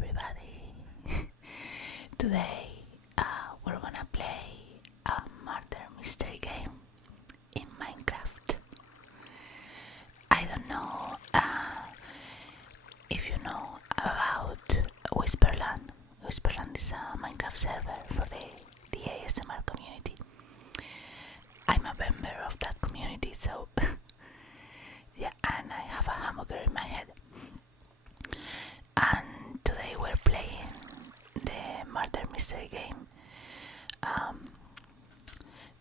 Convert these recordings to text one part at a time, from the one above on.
everybody. Today we're gonna play a murder mystery game in Minecraft. I don't know if you know about Whisperland. Whisperland is a Minecraft server for the ASMR community. I'm a member of that community, so yeah, and I have a hamburger in my head. And today we're playing the murder mystery game.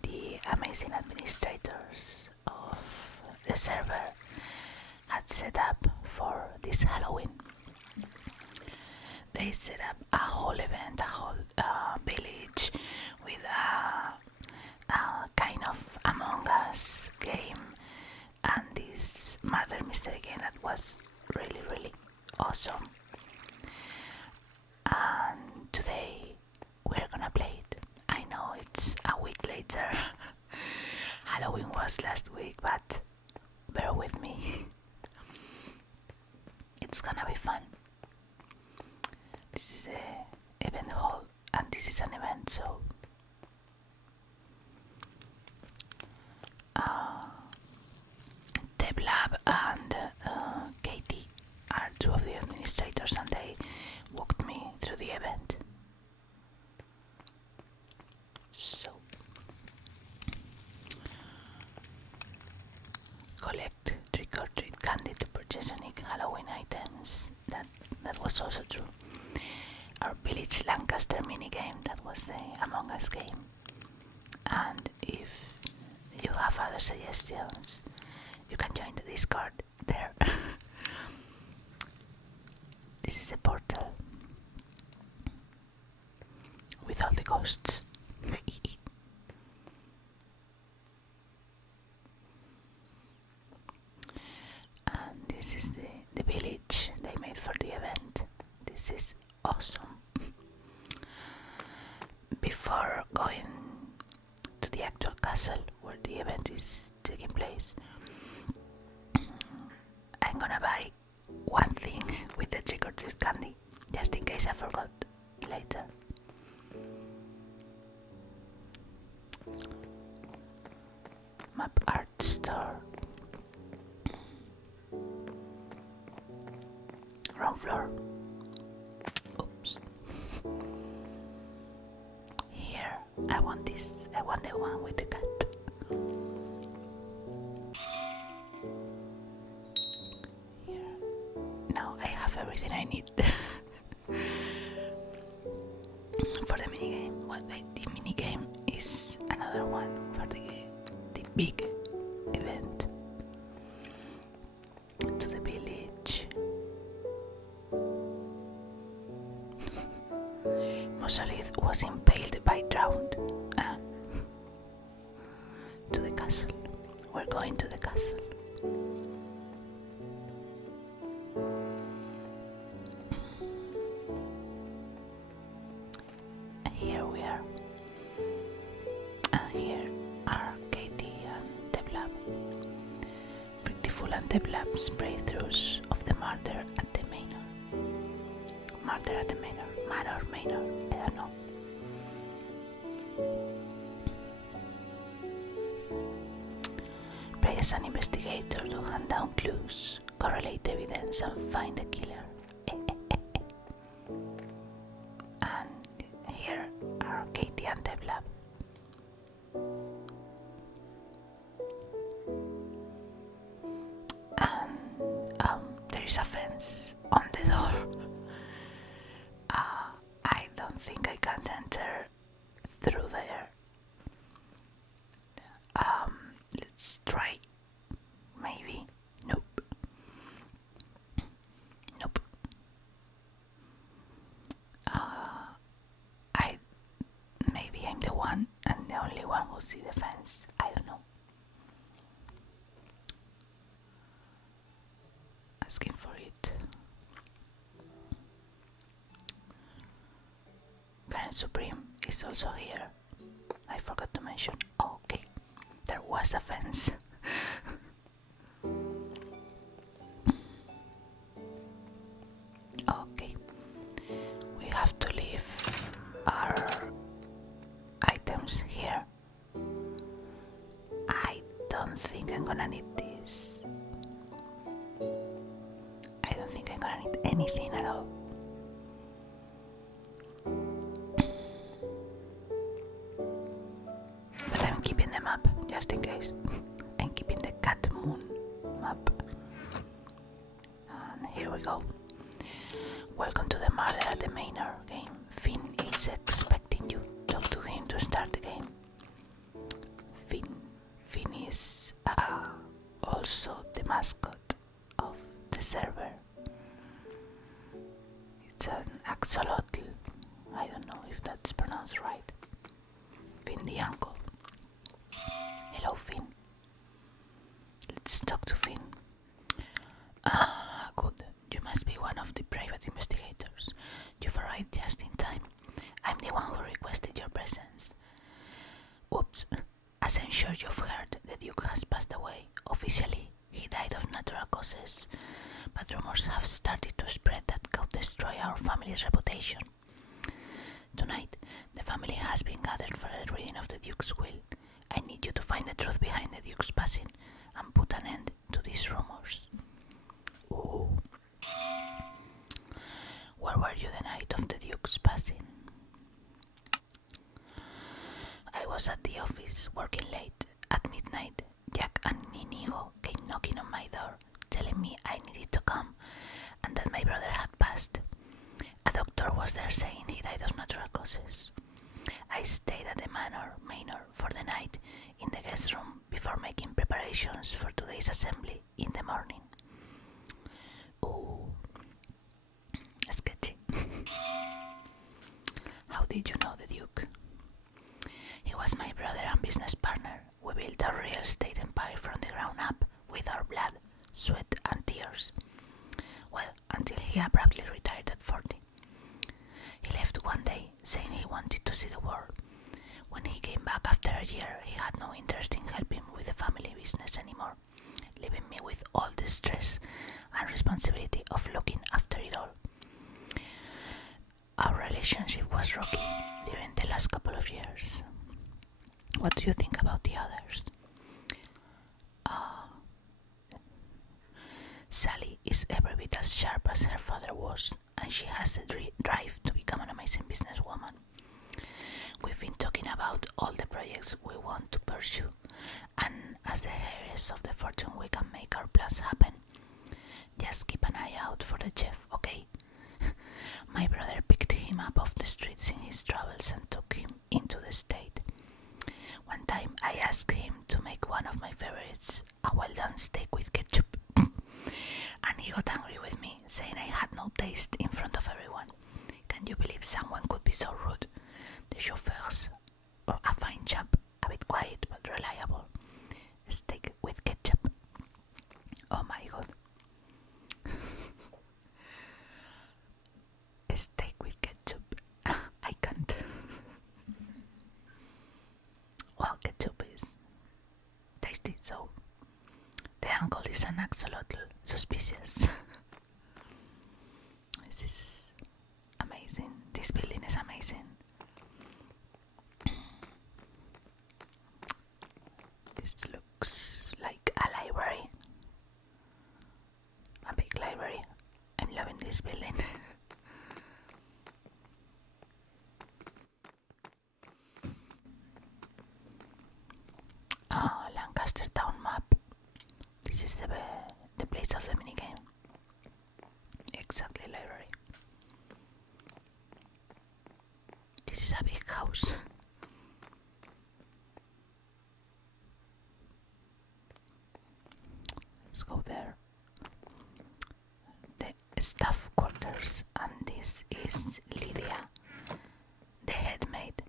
The amazing administrators of the server had set up for this Halloween. They set up a whole event, a whole village with a kind of Among Us game and this murder mystery game that was really awesome. And today we're gonna play it. I know it's a week later. Halloween was last week, but bear with me. It's gonna be fun. This is a event hall and this is an event, so Deblab and Katie are two of the administrators and they walked me through the event. So collect trick-or-treat candy to purchase unique Halloween items. That was also true. Our Village Lancaster minigame, that was the Among Us game. And if you have other suggestions, you can join the Discord there. This is a portal with all the ghosts. And this is the village they made for the event. This is awesome. Before going to the actual castle where the event is taking place, I'm gonna buy one thing with the trick-or-treat candy, just in case I forgot later. Map art store. Wrong floor. Oops. Here, I want this. I want the one with the cat. Here. Now I have everything I need. For the minigame. The minigame is another one for the big event. To the village. Mosolith was impaled by drowned. To the castle. We're going to the castle. Here we are. Here are Katie and Deblab. Freaktiful and Deblab's breakthroughs of the murder at the manor. Murder at the manor. Manor. I don't know. Play as an investigator to hunt down clues, correlate evidence, and find the killer. And here are Katie and Deblab. And there is a fence on the door. I don't think I can enter through there. Let's try. Maybe. Nope. Maybe I'm the one and the only one who sees the fence. I don't know. Asking for it. Karen Supreme is also here. I forgot to mention. Okay, there was a fence. Okay. gonna need this. I don't think I'm gonna need anything at all. But I'm keeping the map, just in case. I'm keeping the cat moon map. And here we go. Welcome to the murder at the manor game. Finn is expecting you. Talk to him to start the game. Finn is also the mascot of the server. It's an axolotl. I don't know if that's pronounced right. Finn the uncle. Hello, Finn. Let's talk to Finn. Good. You must be one of the private investigators. You've arrived just in time. I'm the one who requested your presence. Oops. As I'm sure you've heard, the Duke has passed away. Officially, he died of natural causes. But rumors have started to spread that could destroy our family's reputation. Tonight, the family has been gathered for the reading of the Duke's will. I need you to find the truth behind the Duke's passing and put an end to these rumors. Ooh. Where were you the night of the Duke's passing? I was at the office, working late. At midnight, Jack and Inigo came knocking on my door, telling me I needed to come and that my brother had passed. A doctor was there saying he died of natural causes. I stayed at the manor for the night in the guest room before making preparations for today's assembly in the morning. Ooh, sketchy. How did you know the Duke? He was my brother and business partner. We built our real estate empire from the ground up with our blood, sweat and tears. Well, until he abruptly retired at 40. He left one day, saying he wanted to see the world. When he came back after a year, he had no interest in helping with the family business anymore, leaving me with all the stress and responsibility of looking after it all. Our relationship was rocky during the last couple of years. What do you think about the others? Sally is every bit as sharp as her father was, and she has the drive to become an amazing businesswoman. We've been talking about all the projects we want to pursue, and as the heiress of the fortune we can make our plans happen. Just keep an eye out for the chef, okay? My brother picked him up off the streets in his travels and took him into the estate. One time I asked him to make one of my favorites, a well-done steak with ketchup. And he got angry with me, saying I had no taste in front of everyone. Can you believe someone could be so rude? The chauffeurs, or a fine chap, a bit quiet but reliable. Steak with ketchup. Oh my god. Steak with ketchup. I can't. Well, ketchup is tasty, so the uncle is an axolotl. Suspicious. This is amazing. This building is amazing. This looks like a library. A big library. I'm loving this building. Lancaster town map. This is the place of the minigame. Exactly, library. This is a big house. Let's go there. The staff quarters, and this is Lydia, the head maid.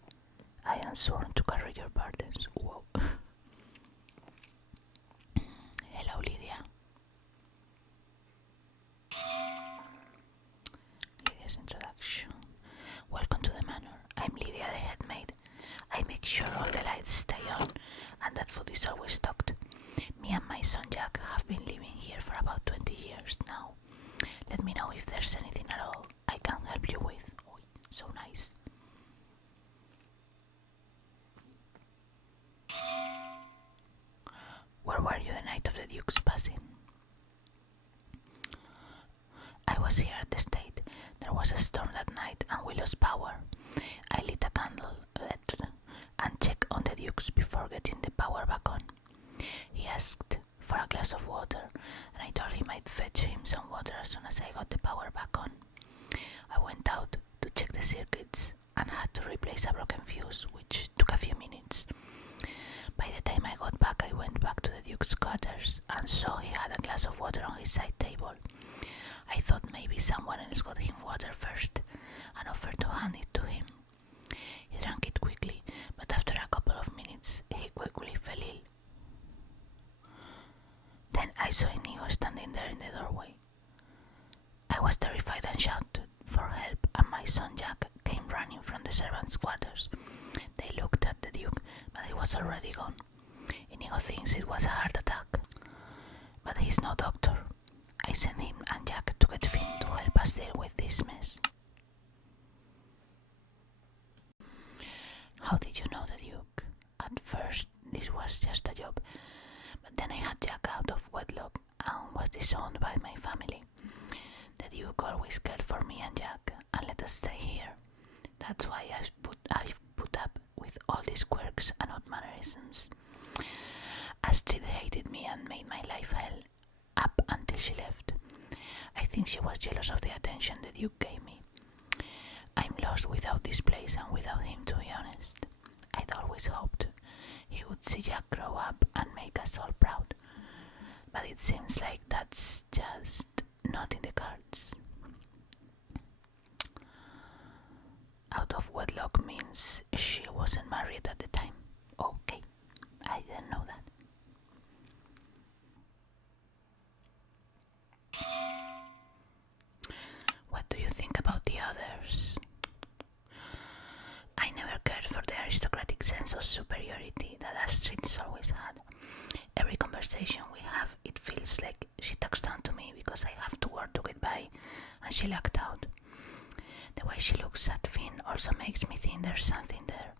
I am sworn to carry your burdens. Whoa. Hello, Lydia. Lydia's introduction. Welcome to the manor. I'm Lydia, the head maid. I make sure all the lights stay on and that food is always stocked. Me and my son Jack have been living here for about 20 years now. Let me know if there's anything at all I can help you with. Oh, so nice. Where were you the night quirks before getting the power back on. He asked for a glass of water, and I told him I'd fetch him some water as soon as I got the power back on. I went out to check the circuits and had to replace a broken fuse, which took a few minutes. By the time I got back, I went back to the Duke's quarters and saw he had a glass of water on his side table. I thought maybe someone else got him water first and offered to hand it to him. He drank it quickly, but after a couple of minutes, he quickly fell ill. Then I saw Inigo standing there in the doorway. I was terrified and shouted for help, and my son Jack came running from the servants' quarters. They looked at the Duke, but he was already gone. Inigo thinks it was a heart attack, but he's no doctor. I sent him and Jack to get Finn to help us deal with this mess. How did you know the Duke? At first, this was just a job, but then I had Jack out of wedlock and was disowned by my family. The Duke always cared for me and Jack and let us stay here. That's why I've put up with all these quirks and odd mannerisms. Astrid hated me and made my life hell up until she left. I think she was jealous of the attention the Duke gave me. I'm lost without this place and without him, to be honest. I'd always hoped he would see Jack grow up and make us all proud, but it seems like that's just not in the cards. Out of wedlock means she wasn't married at the time. Okay, I didn't know that. What do you think about the others? I never cared for the aristocratic sense of superiority that Astrid's always had. Every conversation we have, it feels like she talks down to me because I have to work to get by, and she lucked out. The way she looks at Finn also makes me think there's something there.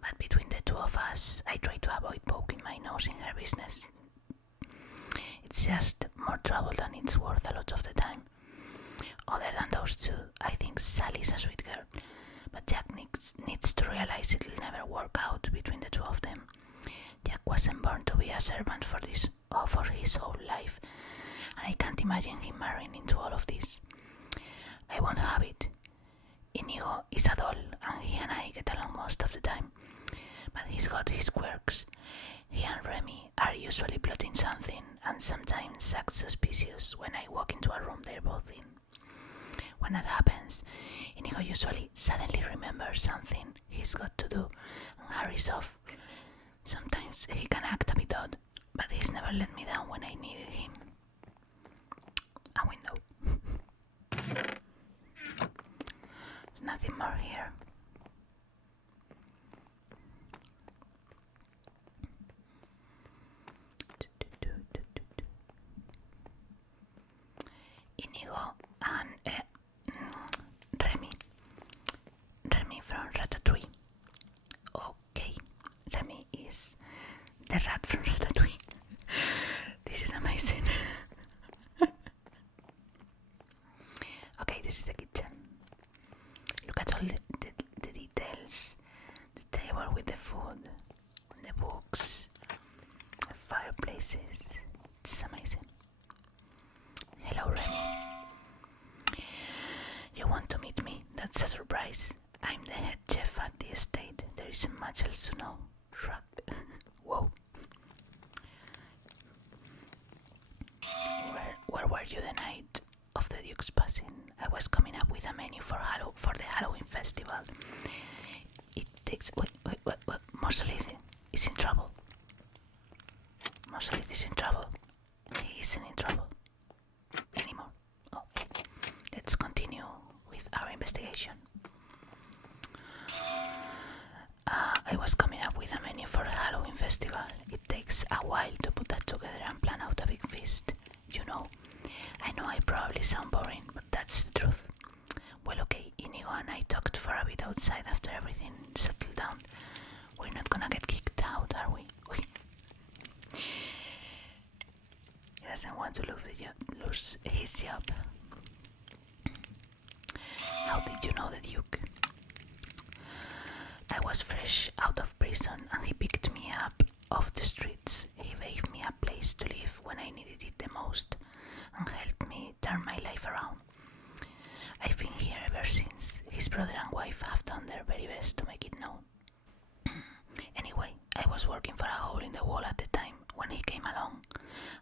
But between the two of us, I try to avoid poking my nose in her business. It's just more trouble than it's worth a lot of the time. Other than those two, I think Sally's a sweet girl, but Jack needs to realize it'll never work out between the two of them. Jack wasn't born to be a servant for his whole life, and I can't imagine him marrying into all of this. I won't have it. Inigo is a doll, and he and I get along most of the time, but he's got his quirks. He and Remy are usually plotting something, and sometimes act suspicious when I walk into a room they're both in. When that happens, Inigo usually suddenly remembers something he's got to do and hurries off. Sometimes he can act a bit odd, but he's never let me down when I needed him. A window. Nothing more here. Inigo and Remy from Ratatouille. Okay, Remy is the rat from Ratatouille. This is amazing. Okay, this is the kitchen. Look at all the details. The table with the food, the books, the fireplaces. It's amazing. Hello, Remy. You want to meet me? That's a surprise. I'm the head chef at the estate. There isn't much else to know. Shrugged. Whoa. Where were you the night of the Duke's passing? I was coming up with a menu for the Halloween festival. It takes... Wait. Monsolith is in trouble. Monsolith is in trouble. He isn't in trouble anymore. Oh. Let's continue with our investigation. I was coming up with a menu for the Halloween festival. It takes a while to put that together and plan out a big feast. You know, I know I probably sound boring, but that's the truth. Well, okay, Inigo and I talked for a bit outside after everything settled down. We're not gonna get kicked out, are we? He doesn't want to lose his job. How did you know the Duke? I was fresh out of prison and he picked me up off the streets. He gave me a place to live when I needed it the most and helped me turn my life around. I've been here ever since. His brother and wife have done their very best to make it known. Anyway, I was working for a hole in the wall at the time when he came along.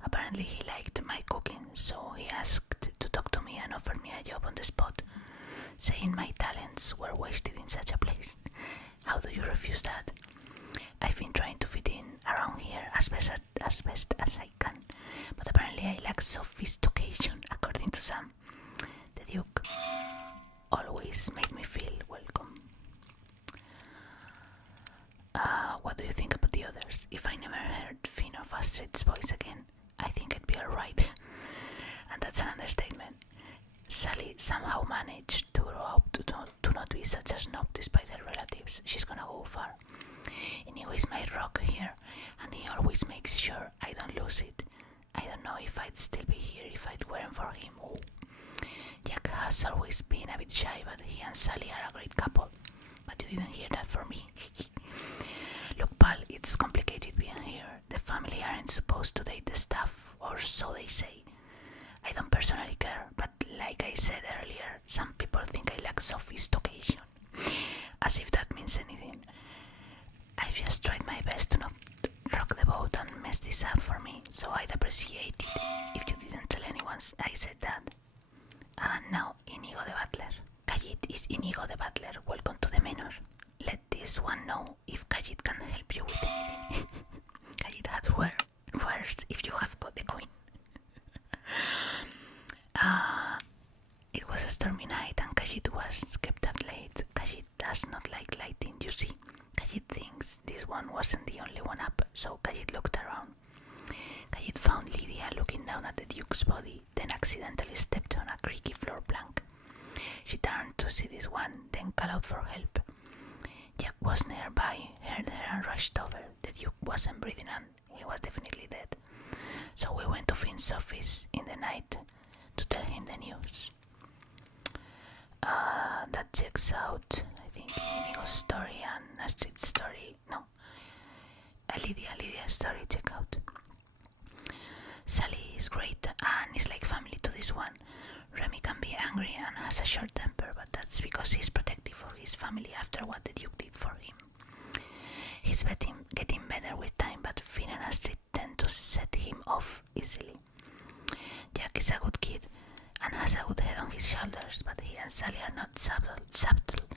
Apparently he liked my cooking, so he asked to talk to me and offered me a job on the spot, saying my talents were wasted in such a place. How do you refuse that? I've been trying to fit in around here as best as I can, but apparently I lack sophistication, according to Sam. The Duke always made me feel welcome. What do you think about the others? If I never heard Finn or Astrid's voice again, I think I'd be alright. And that's an understatement. Sally somehow managed to grow up to not be such a snob despite her relatives. She's gonna go far. Anyways, my rock here, and he always makes sure I don't lose it. I don't know if I'd still be here if it weren't for him. Oh. Jack has always been a bit shy, but he and Sally are a great couple. But you didn't hear that from me. Look, pal, it's complicated being here. The family aren't supposed to date the staff, or so they say. I don't personally care, but like I said earlier, some people think I lack sophistication. As if that means anything. I've just tried my best to not rock the boat and mess this up for me, so I'd appreciate it if you didn't tell anyone I said that. And now, Inigo the Butler. Kajit is Inigo the Butler. Welcome to the manor. Let this one know if Kajit can help you with anything. Kajit had words if you have got the coin. It was a stormy night and Kajit was kept up late. Kajit does not like lighting, you see. Kajit thinks this one wasn't the only one up, so Kajit looked around. Kajit found Lydia looking down at the Duke's body, then accidentally stepped on a creaky floor plank. She turned to see this one, then called out for help. Jack was nearby, heard her and rushed over. The Duke wasn't breathing and he was definitely dead. So we went to Finn's office in the night to tell him the news. That checks out, I think, Inigo's story and Astrid's story. No, Lydia's story check out. Sally is great and is like family to this one. Remy can be angry and has a short temper, but that's because he's protective of his family after what the Duke did for him. He's getting better with time, but Finn and Astrid tend to set him off easily. Jack is a good kid and has a good head on his shoulders, but he and Sally are not subtle,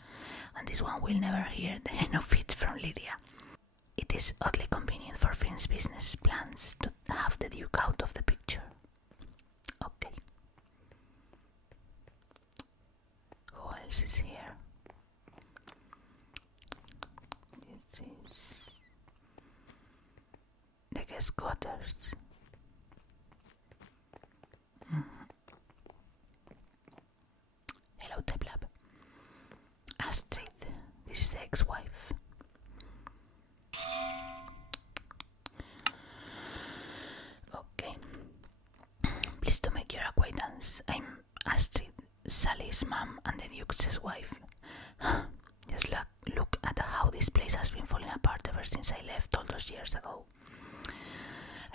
and this one will never hear the end of it from Lydia. It is oddly convenient for Finn's business plans to have the Duke out of the picture. Okay. Who else is here? This is the guest quarters. Hello, Teblab. Astrid, this is the ex-wife. Okay. Pleased to make your acquaintance. I'm Astrid, Sally's mom and the Duke's wife. Just look at how this place has been falling apart ever since I left all those years ago.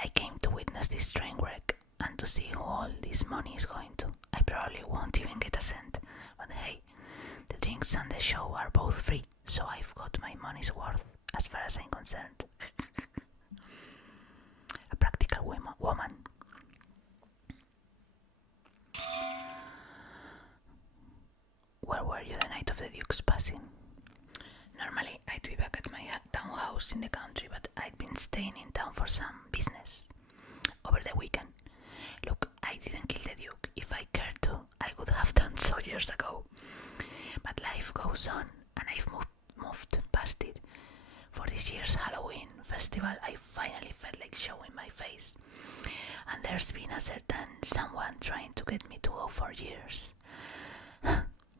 I came to witness this train wreck and to see who all this money is going to. I probably won't even get a cent, but hey, the drinks and the show are both free, so I've got my money's worth as far as I'm concerned. A practical woman. Where were you the night of the Duke's passing? Normally I'd be back at my townhouse in the country, but I'd been staying in town for some business over the weekend. Look, I didn't kill the Duke. If I cared to, I would have done so years ago. But life goes on, and I've moved past it. For this year's Halloween festival, I finally felt like showing my face. And there's been a certain someone trying to get me to go for years.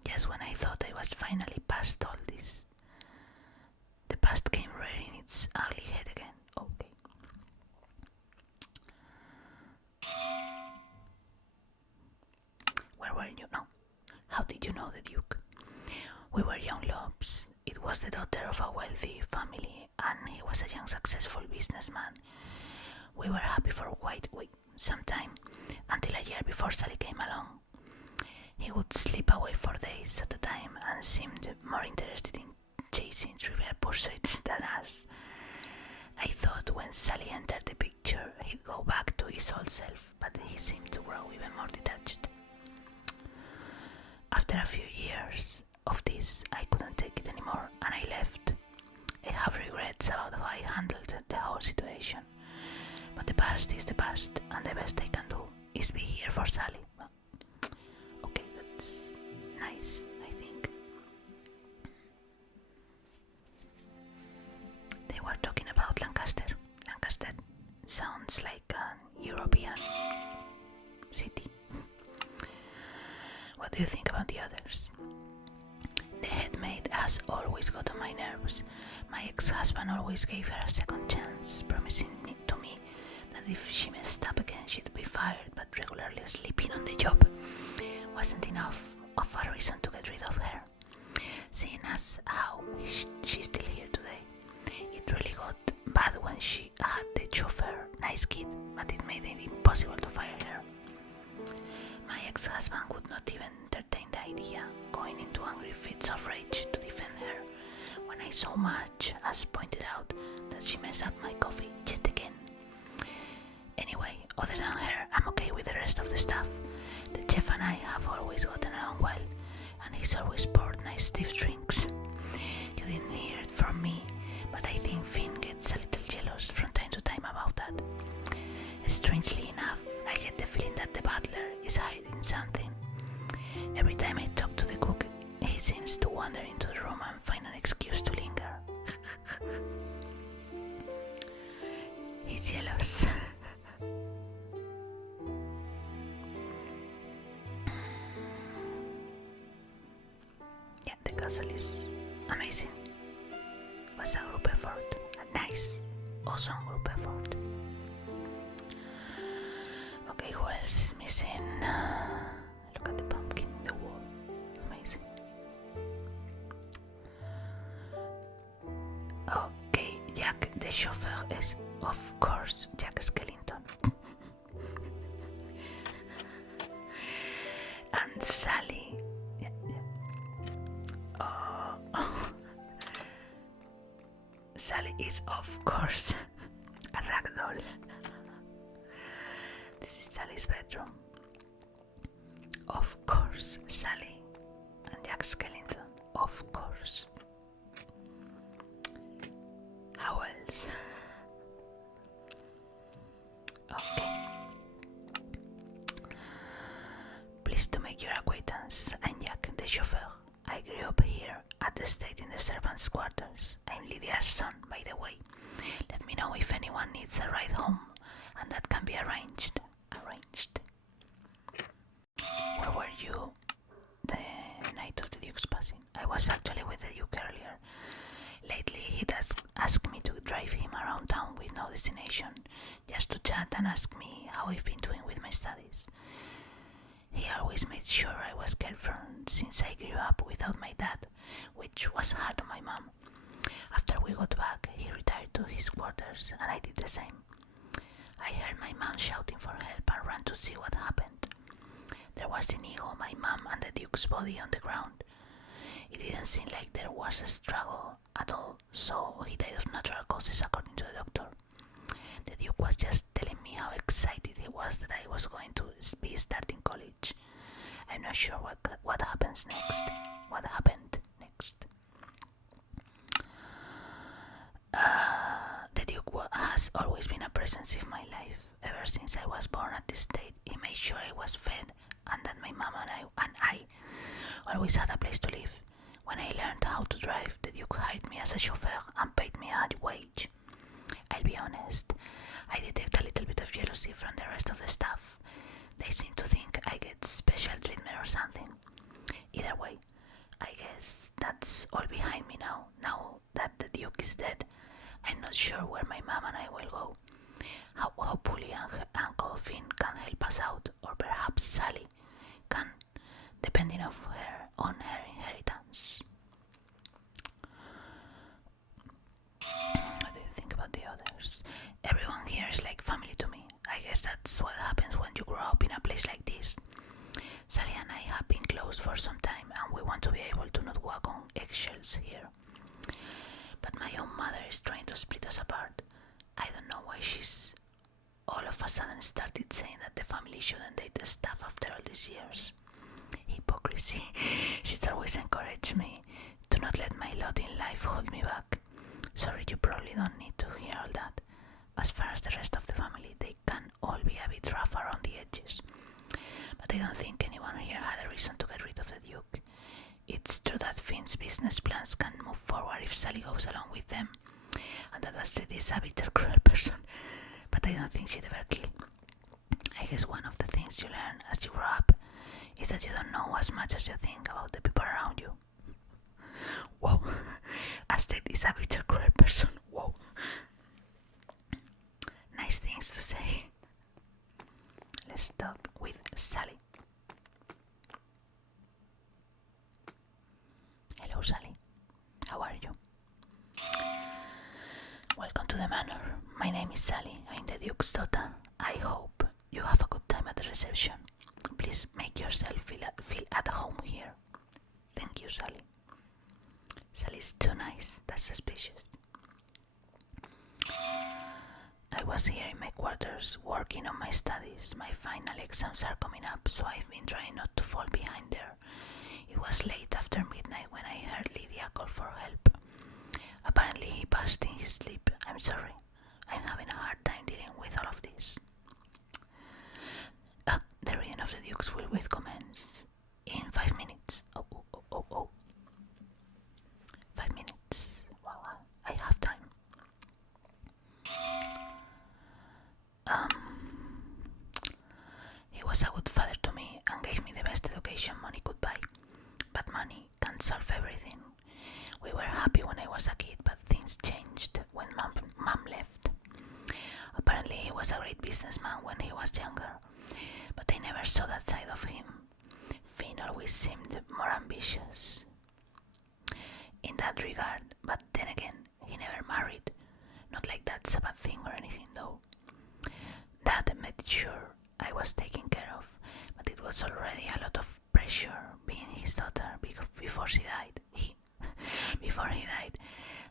Just when I thought I was finally past all this, the past came rearing its ugly head again. Okay. Where were you? No. How did you know the Duke? We were young loves. It was the the daughter of a wealthy family, and he was a young, successful businessman. We were happy for quite some time, until a year before Sally came along. He would slip away for days at a time and seemed more interested in chasing trivial pursuits than us. I thought when Sally entered the picture he'd go back to his old self, but he seemed to grow even more detached. After a few years of this, I couldn't take it anymore and I left. I have regrets about how I handled the whole situation. But the past is the past, and the best I can do is be here for Sally. Okay, that's nice, I think. They were talking about Lancaster. Lancaster sounds like an European city. What do you think about the others? The head maid has always got on my nerves. My ex-husband always gave her a second chance, promising to me that if she messed up again she'd be fired, but regularly sleeping on the job wasn't enough of a reason to get rid of her. Seeing as how she's still here today, it really got bad when she had the chauffeur, nice kid, but it made it impossible to fire her. My ex-husband would not even entertain the idea, going into angry fits of rage to defend her, when I so much as pointed out that she messed up my coffee yet again. Anyway, other than her, I'm okay with the rest of the staff. The chef and I have always gotten along well, and he's always poured nice stiff drinks. You didn't hear it from me, but I think Finn gets a little jealous from time to time about that. Strangely enough, I get the feeling that the butler is hiding something. Every time I talk to the cook, he seems to wander into the room and find an excuse to linger. He's jealous. Yeah, the castle is amazing. It was a group effort, a nice, awesome group effort. Okay, who else is missing? Look at the pumpkin in the wall. Amazing. Okay, Jack the chauffeur is, of course, Jack Skellington. And Sally. Sally is, of course, a ragdoll. This is Sally's bedroom. Of course, Sally and Jack Skellington. Of course. How else? Okay. Pleased to make your acquaintance. I'm Jack, the chauffeur. I grew up here at the estate in the servants' quarters. I'm Lydia's son, by the way. Let me know if anyone needs a ride home, and that can be arranged. Where were you the night of the Duke's passing? I was actually with the Duke earlier. Lately he'd asked me to drive him around town with no destination, just to chat and ask me how I've been doing with my studies. He always made sure I was cared for since I grew up without my dad, which was hard on my mom. After we got back, he retired to his quarters and I did the same. I heard my mom shouting for help and ran to see what happened. There was Inigo, my mom, and the Duke's body on the ground. It didn't seem like there was a struggle at all, so he died of natural causes according to the doctor. The Duke was just telling me how excited he was that I was going to be starting college. I'm not sure what happens next. What happened next? The Duke has always been a presence in my life. Ever since I was born at this state, he made sure I was fed and that my mom and I always had a place to live. When I learned how to drive, the Duke hired me as a chauffeur and paid me a wage. I'll be honest, I detect a little bit of jealousy from the rest of the staff. They seem to think I get special treatment or something. Either way, I guess that's all behind me now. Now that the Duke is dead, I'm not sure where my mom and I will go. Hopefully Uncle Finn can help us out, or perhaps Sally can, depending on her inheritance. a sudden started saying that the family shouldn't date the staff after all these years. Hypocrisy. She's always encouraged me to not let my lot in life hold me back. Sorry, you probably don't need to hear all that. As far as the rest of the family, they can all be a bit rough around the edges. But I don't think anyone here had a reason to get rid of the Duke. It's true that Finn's business plans can move forward if Sally goes along with them, and that Astrid is a bitter, cruel person, but I don't think she'd ever kill. I guess one of the things you learn as you grow up is that you don't know as much as you think about the people around you. Whoa, Astrid is a bitter, cruel person. Whoa. Nice things to say. Let's talk with Sally. Hello, Sally. How are you? Welcome to the manor. My name is Sally. I'm the Duke's daughter. I hope you have a good time at the reception. Please make yourself feel at home here. Thank you, Sally. Sally's too nice. That's suspicious. I was here in my quarters working on my studies. My final exams are coming up, so I've been trying not to fall behind there. It was late after midnight when I heard Lydia call for help. Apparently he passed in his sleep. I'm sorry. I'm having a hard time dealing with all of this. The reading of the Duke's will commence in 5 minutes. Oh. 5 minutes. Well, I have time. He was a good father to me and gave me the best education money could buy. But money can't solve everything. We were happy when I was a kid, but things changed when Mom left. Apparently he was a great businessman when he was younger, but I never saw that side of him. Finn always seemed more ambitious in that regard, but then again, he never married. Not like that's a bad thing or anything though. Dad made sure I was taken care of, but it was already a lot of pressure being his daughter before he died.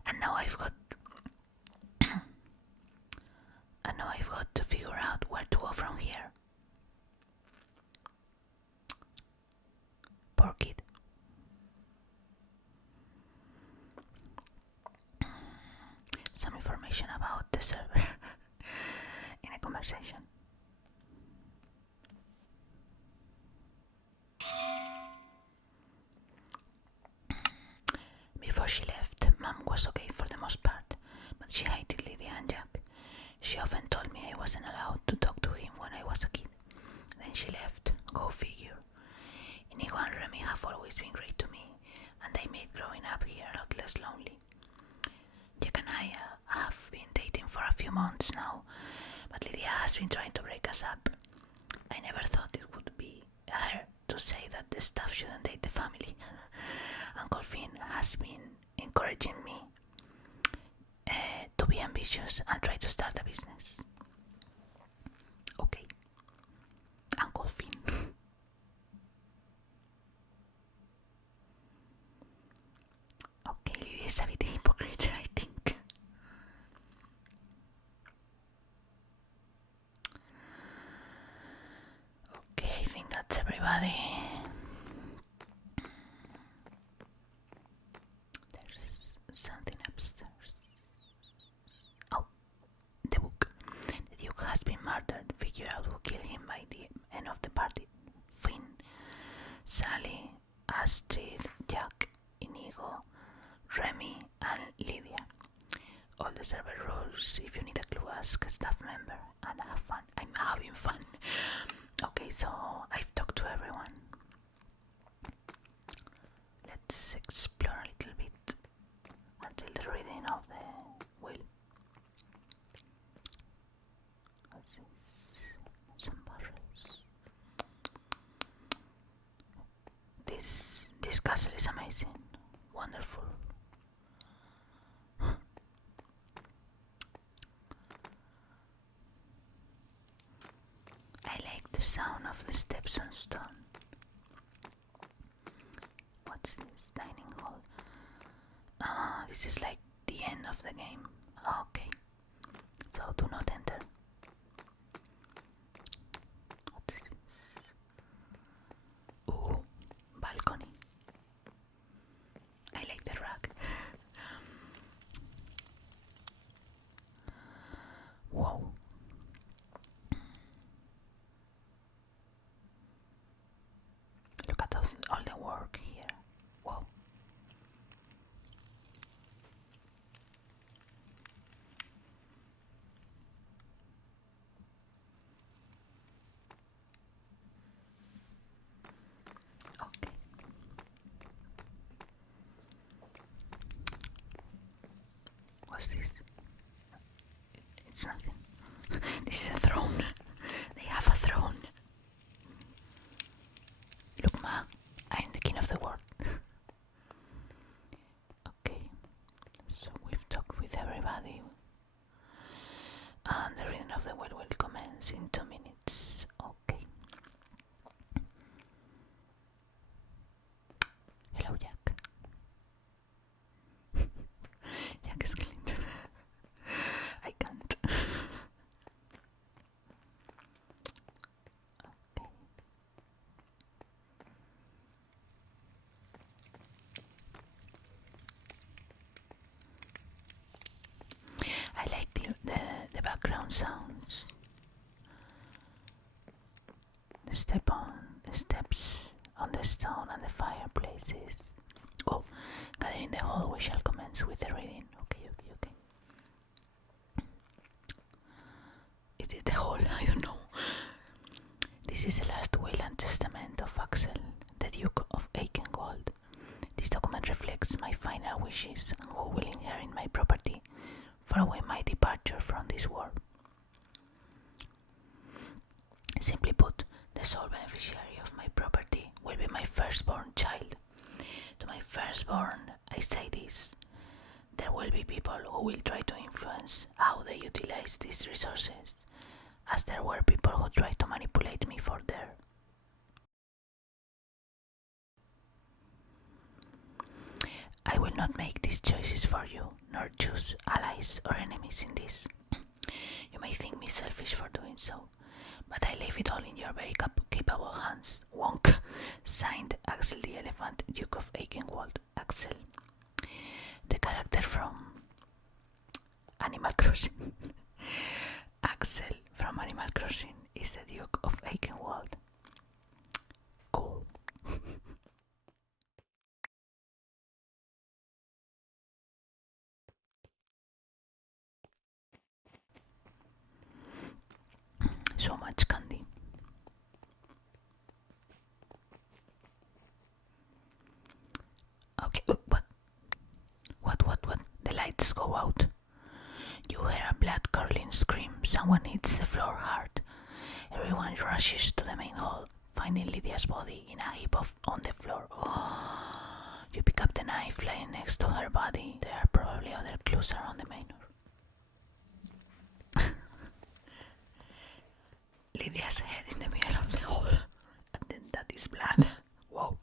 And now I've got to figure out where to go from here. Poor kid. Some information about the server in a conversation. Before she left, Mom was okay for the most part, but she hated Lydia and Jack. She often told me I wasn't allowed to talk to him when I was a kid. Then she left. Go figure. Inigo and Remy have always been great to me, and they made growing up here a lot less lonely. Jack and I have been dating for a few months now, but Lydia has been trying to break us up. I never thought it would be her to say that the staff shouldn't date the family. Uncle Finn has been encouraging me to be ambitious and try to start a business. Okay, Uncle Finn. Okay, Lydia is a bit hypocrite, I think. Okay, I think that's everybody. There's something upstairs. Oh, the book. The Duke has been murdered. Figure out who killed him by the end of the party. Finn, Sally, Astrid, Jack, Inigo, Remy, and Lydia. All the server rules. If you need a clue, ask a staff member and have fun. I'm having fun. Okay, so I've talked to everyone. Let's explore a little bit until the reading of the will. What's this? Some barrels. This castle is amazing. Wonderful. I like the sound of the steps on stone. What's this? Dining hall. Ah, this is like the end of the game. Okay. So do not enter. it's nothing. This is a throne. They have a throne. Look, Ma, I'm the king of the world. Okay, so we've talked with everybody. And the reading of the will commence in 2 minutes. Okay. Hello, Jack. Jack Skellington. I can't. Okay. I like the background sounds. The steps on the stone and the fireplaces. Oh, gathering in the hall, we shall commence with the reading. Okay. Is it the hall? I don't know. This is the last will and testament of Axel, the Duke of Eichenwald. This document reflects my final wishes and who will inherit my property following my departure from this world. Simply put, the sole beneficiary of my property will be my firstborn child. To my firstborn, I say this. There will be people who will try to influence how they utilize these resources, as there were people who tried to manipulate me for their. I will not make these choices for you, nor choose allies or enemies in this. You may think me selfish for doing so, but I leave it all in your very capable hands. Wonk. Signed, Axel the Elephant, Duke of Eichenwald. Axel. The character from Animal Crossing. Axel from Animal Crossing is the Duke of Eichenwald. Cool. So much candy. Okay, what? The lights go out. You hear a blood-curdling scream. Someone hits the floor hard. Everyone rushes to the main hall, finding Lydia's body in a heap on the floor. Oh, you pick up the knife lying next to her body. There are probably other clues around the manor. Lydia's head in the middle of the hall, and then that is blood. Whoa,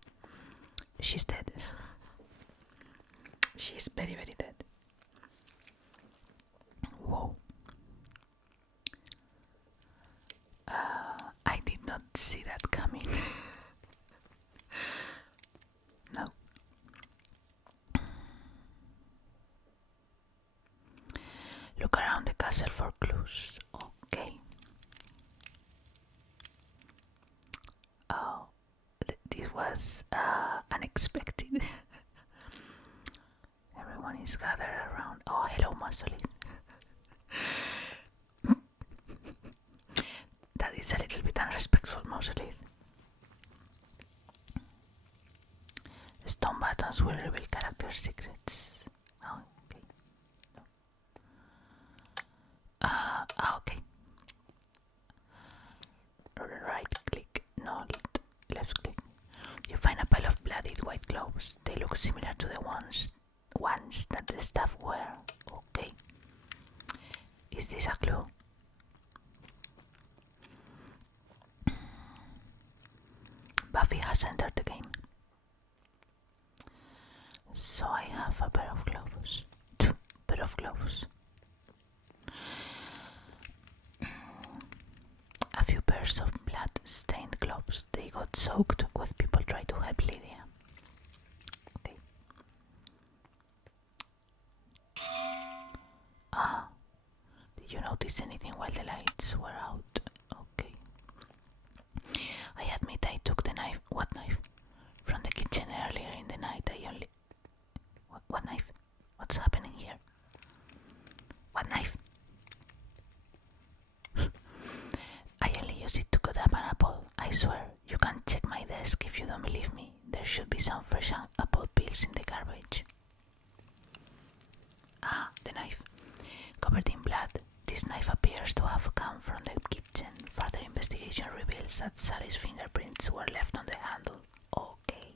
she's dead. She's very, very dead. Whoa. I did not see that coming. No. Look around the castle for clues. Okay. Oh, this was unexpected. Everyone is gathered around. Oh, hello, Masolith. That is a little bit unrespectful, Masolith. Stone buttons will reveal character secrets. Oh, okay. Okay. Right click, no, left click. You find a pile of bloodied white gloves. They look similar to the ones that the staff wear. Okay. Is this a clue? Buffy has entered the game. So I have a pair of gloves. 2 pair of gloves. A few pairs of blood-stained gloves. They got soaked when people tried to help Lydia. Okay. Did you notice anything while the lights were out? Okay. I admit I took the knife. What knife? From the kitchen earlier in the night. I only. What knife? What's happening here? What knife? I only use it to cut up an apple. I swear. You can check my desk if you don't believe me. There should be some fresh apple peels in the garbage. The knife. Covered in blood. This knife Sally's fingerprints were left on the handle. Okay.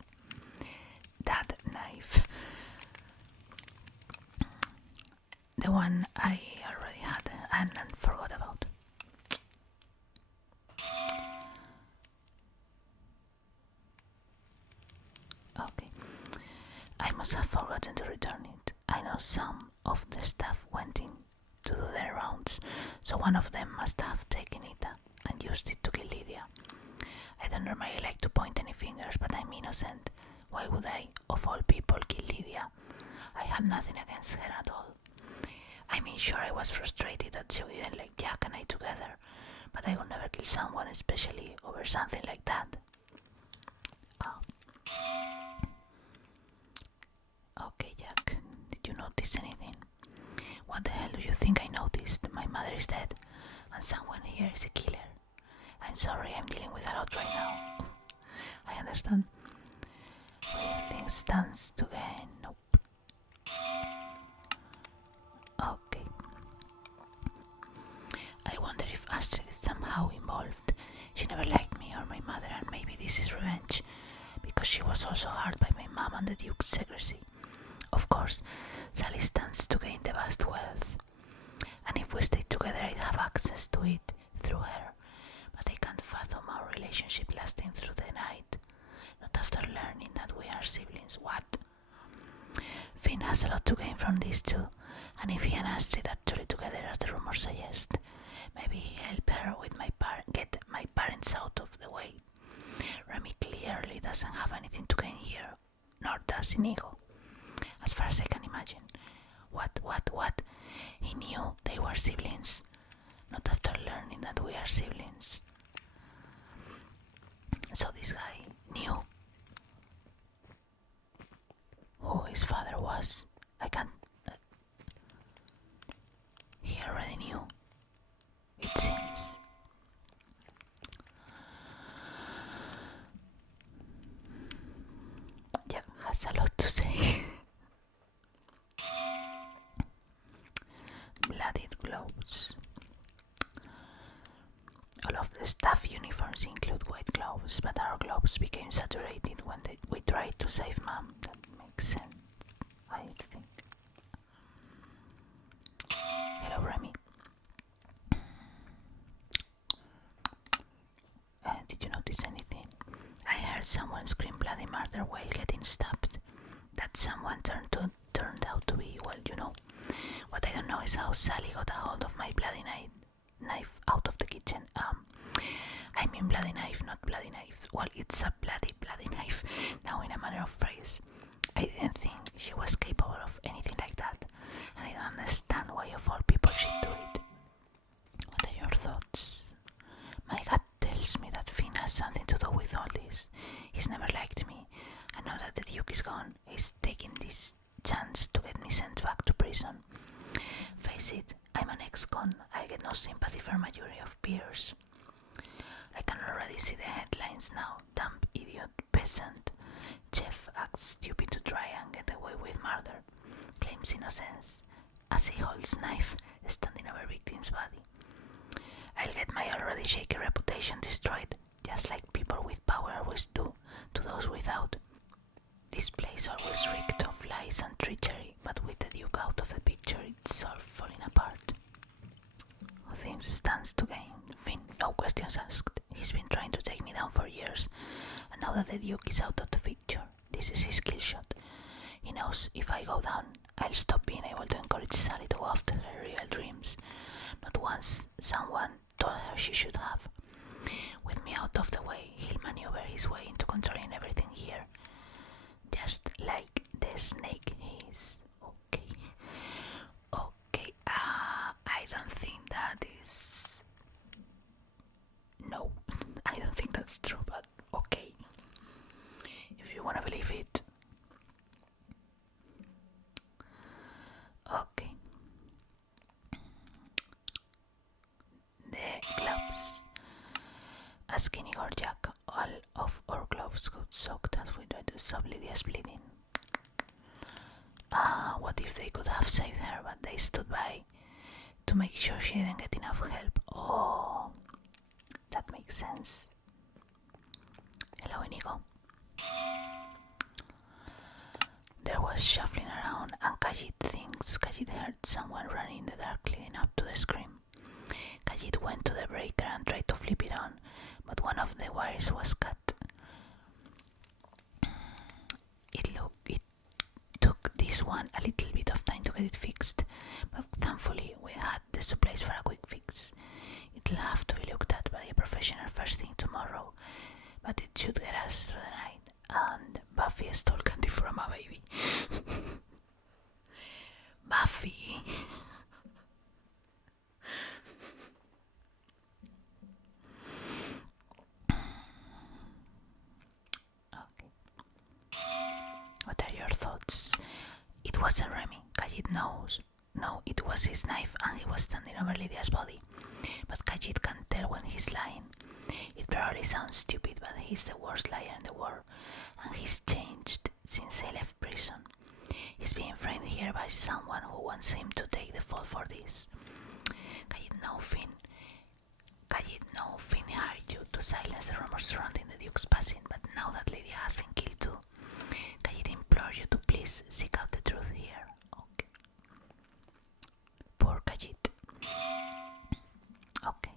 That knife. The one I already had and forgot about. Okay. I must have forgotten to return it. I know some of the staff went in to do their rounds, so one of them must have taken it and used it to kill Lydia. I don't normally like to point any fingers, but I'm innocent. Why would I, of all people, kill Lydia? I had nothing against her at all. I mean, sure, I was frustrated that she didn't like Jack and I together, but I would never kill someone, especially over something like that. Okay, Jack, did you notice anything? What the hell do you think I noticed? My mother is dead, and someone here is a killer. I'm sorry, I'm dealing with a lot right now. I understand. Real things stands to gain. Nope. Okay. I wonder if Astrid is somehow involved. She never liked me or my mother, and maybe this is revenge, because she was also hurt by my mom and the Duke's secrecy. Of course, Sally stands to gain the vast wealth, and if we stay together I'd have access to it through her, but I can't fathom our relationship lasting through the night, not after learning that we are siblings. What? Finn has a lot to gain from this too, and if he and Astrid are truly together as the rumors suggest, maybe he help her with get my parents out of the way. Remy clearly doesn't have anything to gain here, nor does Inigo, as far as I can imagine. What? He knew they were siblings, not after learning that we are siblings. So this guy knew who his father was. I can't... he already knew, it seems. Jack has a lot to say. Bloodied gloves. All of the staff uniforms include white gloves, but our gloves became saturated when we tried to save Mom. That makes sense, I think. Hello, Remy. Did you notice anything? I heard someone scream bloody murder while getting stabbed. That someone turned out to be, well, you know. What I don't know is how Sally got a hold of my bloody knife out of the kitchen. I mean bloody knife, not bloody knife. Well, it's a bloody knife, now in a manner of phrase. I didn't think she was capable of anything like that, and I don't understand why of all people she'd do it. What are your thoughts? My gut tells me that Finn has something to do with all this. He's never liked me, and now that the Duke is gone, he's taking this chance to get me sent back to prison. Face it, I'm an ex-con. I get no sympathy for majority of peers. I can already see the headlines now. Dumb idiot peasant. Chef acts stupid to try and get away with murder. Claims innocence as he holds knife standing over victim's body. I'll get my already shaky reputation destroyed, just like people with power always do to those without. This place always reeked of lies and treachery, but with the Duke out of the picture, it's all falling apart. Who thinks stands to gain? Finn, no questions asked. He's been trying to take me down for years, and now that the Duke is out of the picture, this is his kill shot. He knows if I go down, I'll stop being able to encourage Sally to go after her real dreams. Not once someone told her she should have. With me out of the way, he'll maneuver his way into controlling everything here. Just like the snake he is. Okay, I don't think that is... No, I don't think that's true, but okay. If you want to believe it. Okay. The gloves. Asking Igor Jack, all of our gloves got soaked as we tried to stop Lydia's bleeding. What if they could have saved her, but they stood by to make sure she didn't get enough help? Oh, that makes sense. Hello, Inigo. There was shuffling around, and Kajit heard someone running in the dark leading up to the scream. Kajit went to the breaker and tried to flip it on, but one of the wires was cut. It took this one a little bit of time to get it fixed, but thankfully we had the supplies for a quick fix. It'll have to be looked at by a professional first thing tomorrow, but it should get us through the night. And Buffy stole candy from a baby. Buffy. Okay. What are your thoughts? It wasn't Remy. Kajit knows. No, it was his knife, and he was standing over Lydia's body. But Kajit can tell when he's lying. It probably sounds stupid, but he's the worst liar in the world, and he's changed since he left prison. He's being framed here by someone who wants him to take the fall for this. Kajit, no, Finn hired you to silence the rumors surrounding the Duke's passing, but now that Lydia has been killed too, Kajit implore you to please seek out the truth here. Okay. Poor Kajit. Okay.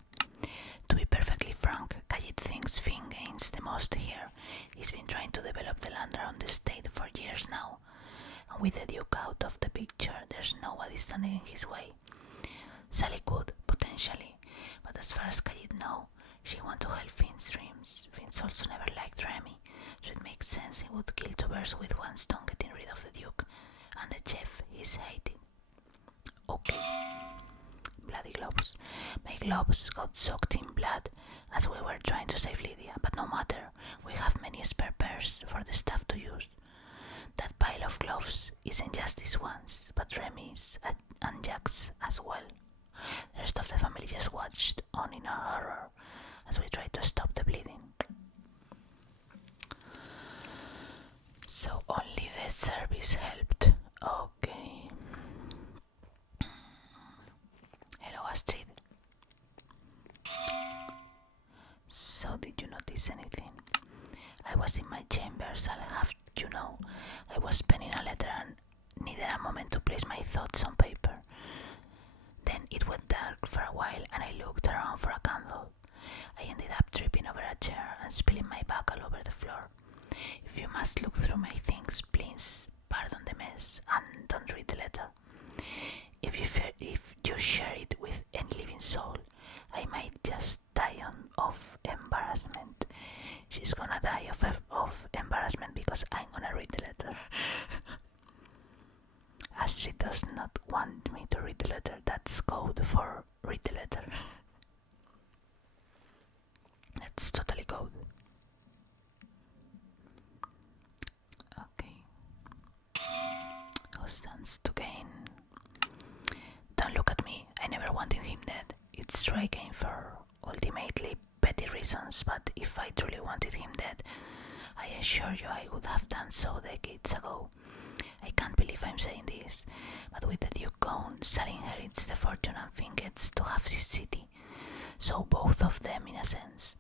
To be perfectly frank, Kajit thinks Finn gains the most here. He's been trying to develop the land around the state for years now, and with the Duke out of the picture, there's nobody standing in his way. Sally could, potentially, but as far as Kajit knows, she wants to help Finn's dreams. Finn's also never liked Remy, so it makes sense he would kill two birds with one stone, getting rid of the Duke and the chef he's hating. Okay. Bloody gloves. My gloves got soaked in blood as we were trying to save Lydia, but no matter, we have many spare pairs for the staff to use. That pile of gloves isn't just these ones, but Remy's and Jack's as well. The rest of the family just watched on in a horror as we tried to stop the bleeding. So only the service helped. Okay. Hello, Astrid. So did you notice anything? I was in my chambers, I'll have you know. I was penning a letter and needed a moment to place my thoughts on paper. Then it went dark for a while and I looked around for a candle. I ended up tripping over a chair and spilling my bag all over the floor. If you must look through my things, please pardon the mess and don't read the letter. If you share it with any living soul, I might just die of embarrassment. She's gonna die of embarrassment because I'm gonna read the letter. Astrid does not want me to read the letter. That's code for read the letter. That's totally code. Okay. Who stands to gain? Don't look at me. I never wanted him dead. It's true I came for ultimately petty reasons, but if I truly wanted him dead, I assure you I would have done so decades ago. I can't believe I'm saying this, but with the Duke gone, Sally inherits the fortune and Finn gets to have his city. So both of them in a sense,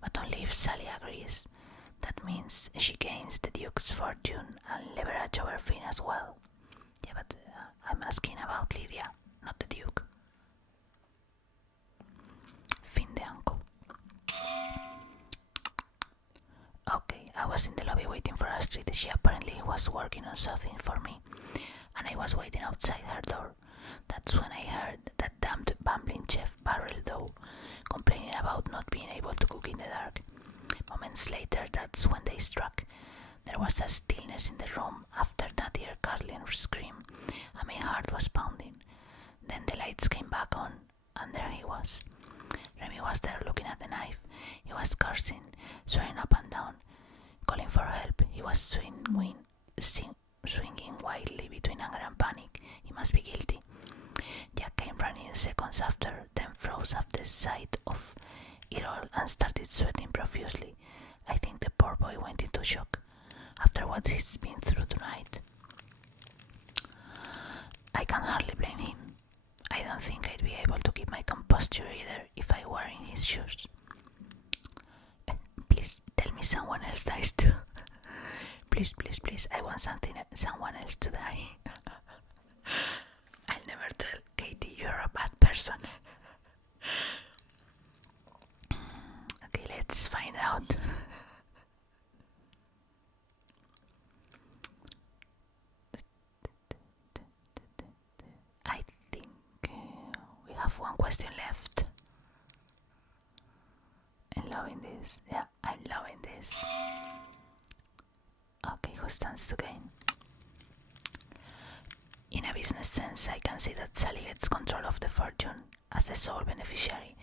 but only if Sally agrees. That means she gains the Duke's fortune and leverage over Finn as well. Yeah, but I'm asking about Lydia, not the Duke. Finn the uncle. Okay, I was in the lobby waiting for Astrid. She apparently was working on something for me, and I was waiting outside her door. That's when I heard that damned bumbling chef Barrel though, complaining about not being able to cook in the dark. Moments later, that's when they struck. There was a stillness in the room after that ear-curdling scream, and my heart was pounding. Then the lights came back on, and there he was. Remy was there looking at the knife. He was cursing, swearing up and down, calling for help. He was swinging wildly between anger and panic. He must be guilty. Jack came running seconds after, then froze at the sight of it all and started sweating profusely. I think the poor boy went into shock after what he's been through tonight. I can hardly blame him. I don't think I'd be able to keep my composure either if I were in his shoes. Please Please tell me someone else dies too. Please, please, please. I want someone else to die. I'll never tell Katie you're a bad person. Okay, let's find out. I think we have one question left. I'm loving this. Yeah, I'm loving this. Okay, who stands to gain? In a business sense, I can see that Sally gets control of the fortune as the sole beneficiary.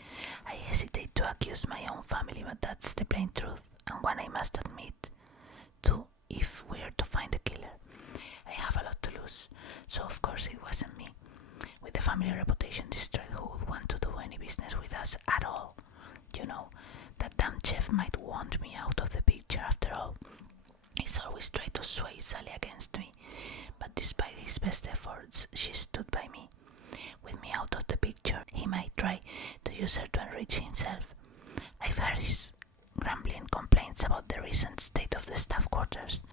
I hesitate to accuse my own family, but that's the plain truth, and one I must admit to if we're to find the killer. I have a lot to lose, so of course it wasn't me. With the family reputation destroyed, who would want to do any business with us at all? You know, that damn chef might want me out of the picture after all. He's always tried to sway Sally against me, but despite his best efforts, she stood by me. With me out of the picture, he might try to use her to enrich himself. I've heard his grumbling complaints about the recent state of the staff quarters,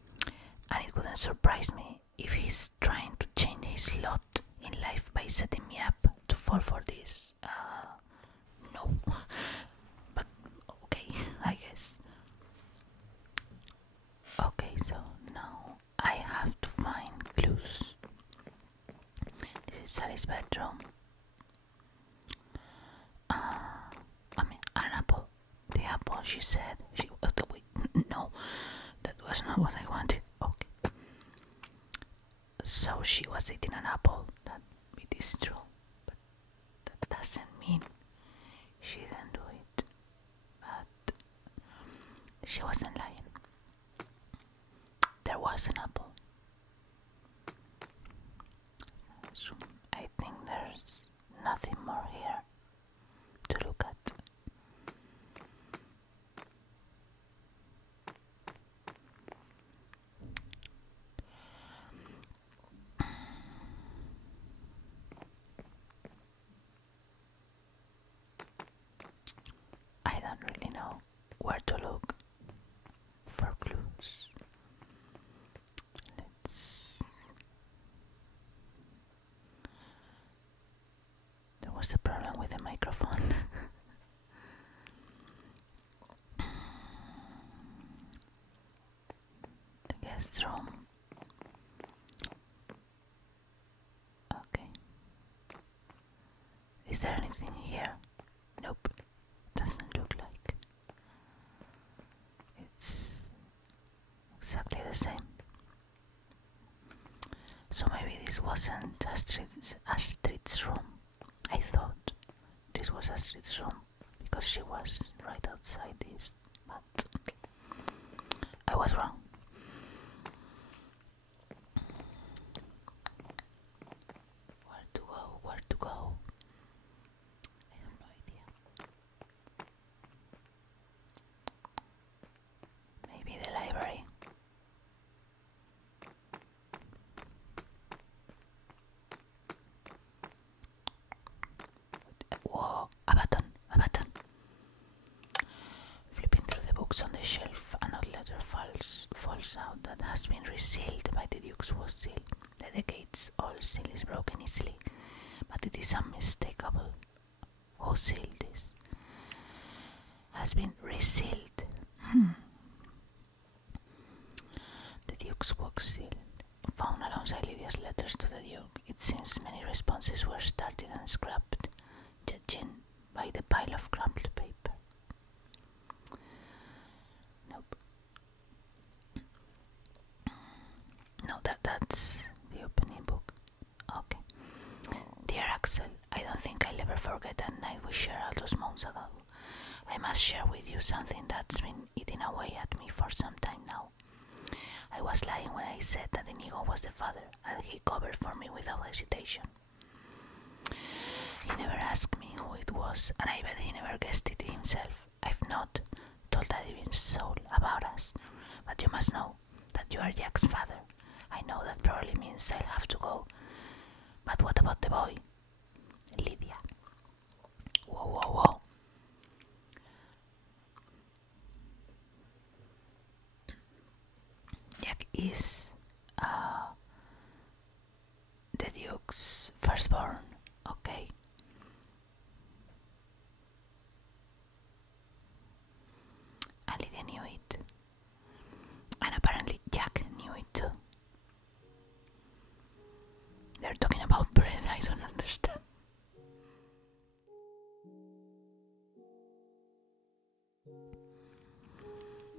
and it wouldn't surprise me if he's trying to change his lot in life by setting me up to fall for this. No. But okay, I guess. Okay, so now I have to find clues. This is Sally's bedroom. An apple. The apple, she said. Wait, no, that was not what I wanted. Okay. So she was eating an apple. That it is true, but that doesn't mean she didn't do it. But she wasn't lying. There was an apple. So I think there's nothing more here to look at. I don't really know where to look for clues. There was a problem with the microphone. The guest room. Okay. Is there anything here? Nope. Doesn't look like. It's exactly the same. So maybe this wasn't Astrid's room. I thought this was Astrid's room because she was right outside this, but I was wrong. Where to go? Where to go? I have no idea. Maybe the library. Whoa, a button. Flipping through the books on the shelf, an odd letter falls out that has been resealed by the Duke's was seal. The decades old seal is broken easily, but it is unmistakable. Who sealed this? Has been resealed. The Duke's wax seal, found alongside Lydia's letters to the Duke. It seems many responses were started and scrapped, judging by the pile of crumpled paper. Nope. No, that's the opening book. Okay. Dear Axel, I don't think I'll ever forget that night we shared all those months ago. I must share with you something that's been eating away at me for some time now. I was lying when I said that Inigo was the father, and he covered for me without hesitation. He never asked me who it was, and I bet he never guessed it himself. I've not told that living soul about us, but you must know that you are Jack's father. I know that probably means I'll have to go, but what about the boy? Lydia. Whoa. is the Duke's firstborn, okay? And Lydia knew it. And apparently Jack knew it too. They're talking about bread, I don't understand.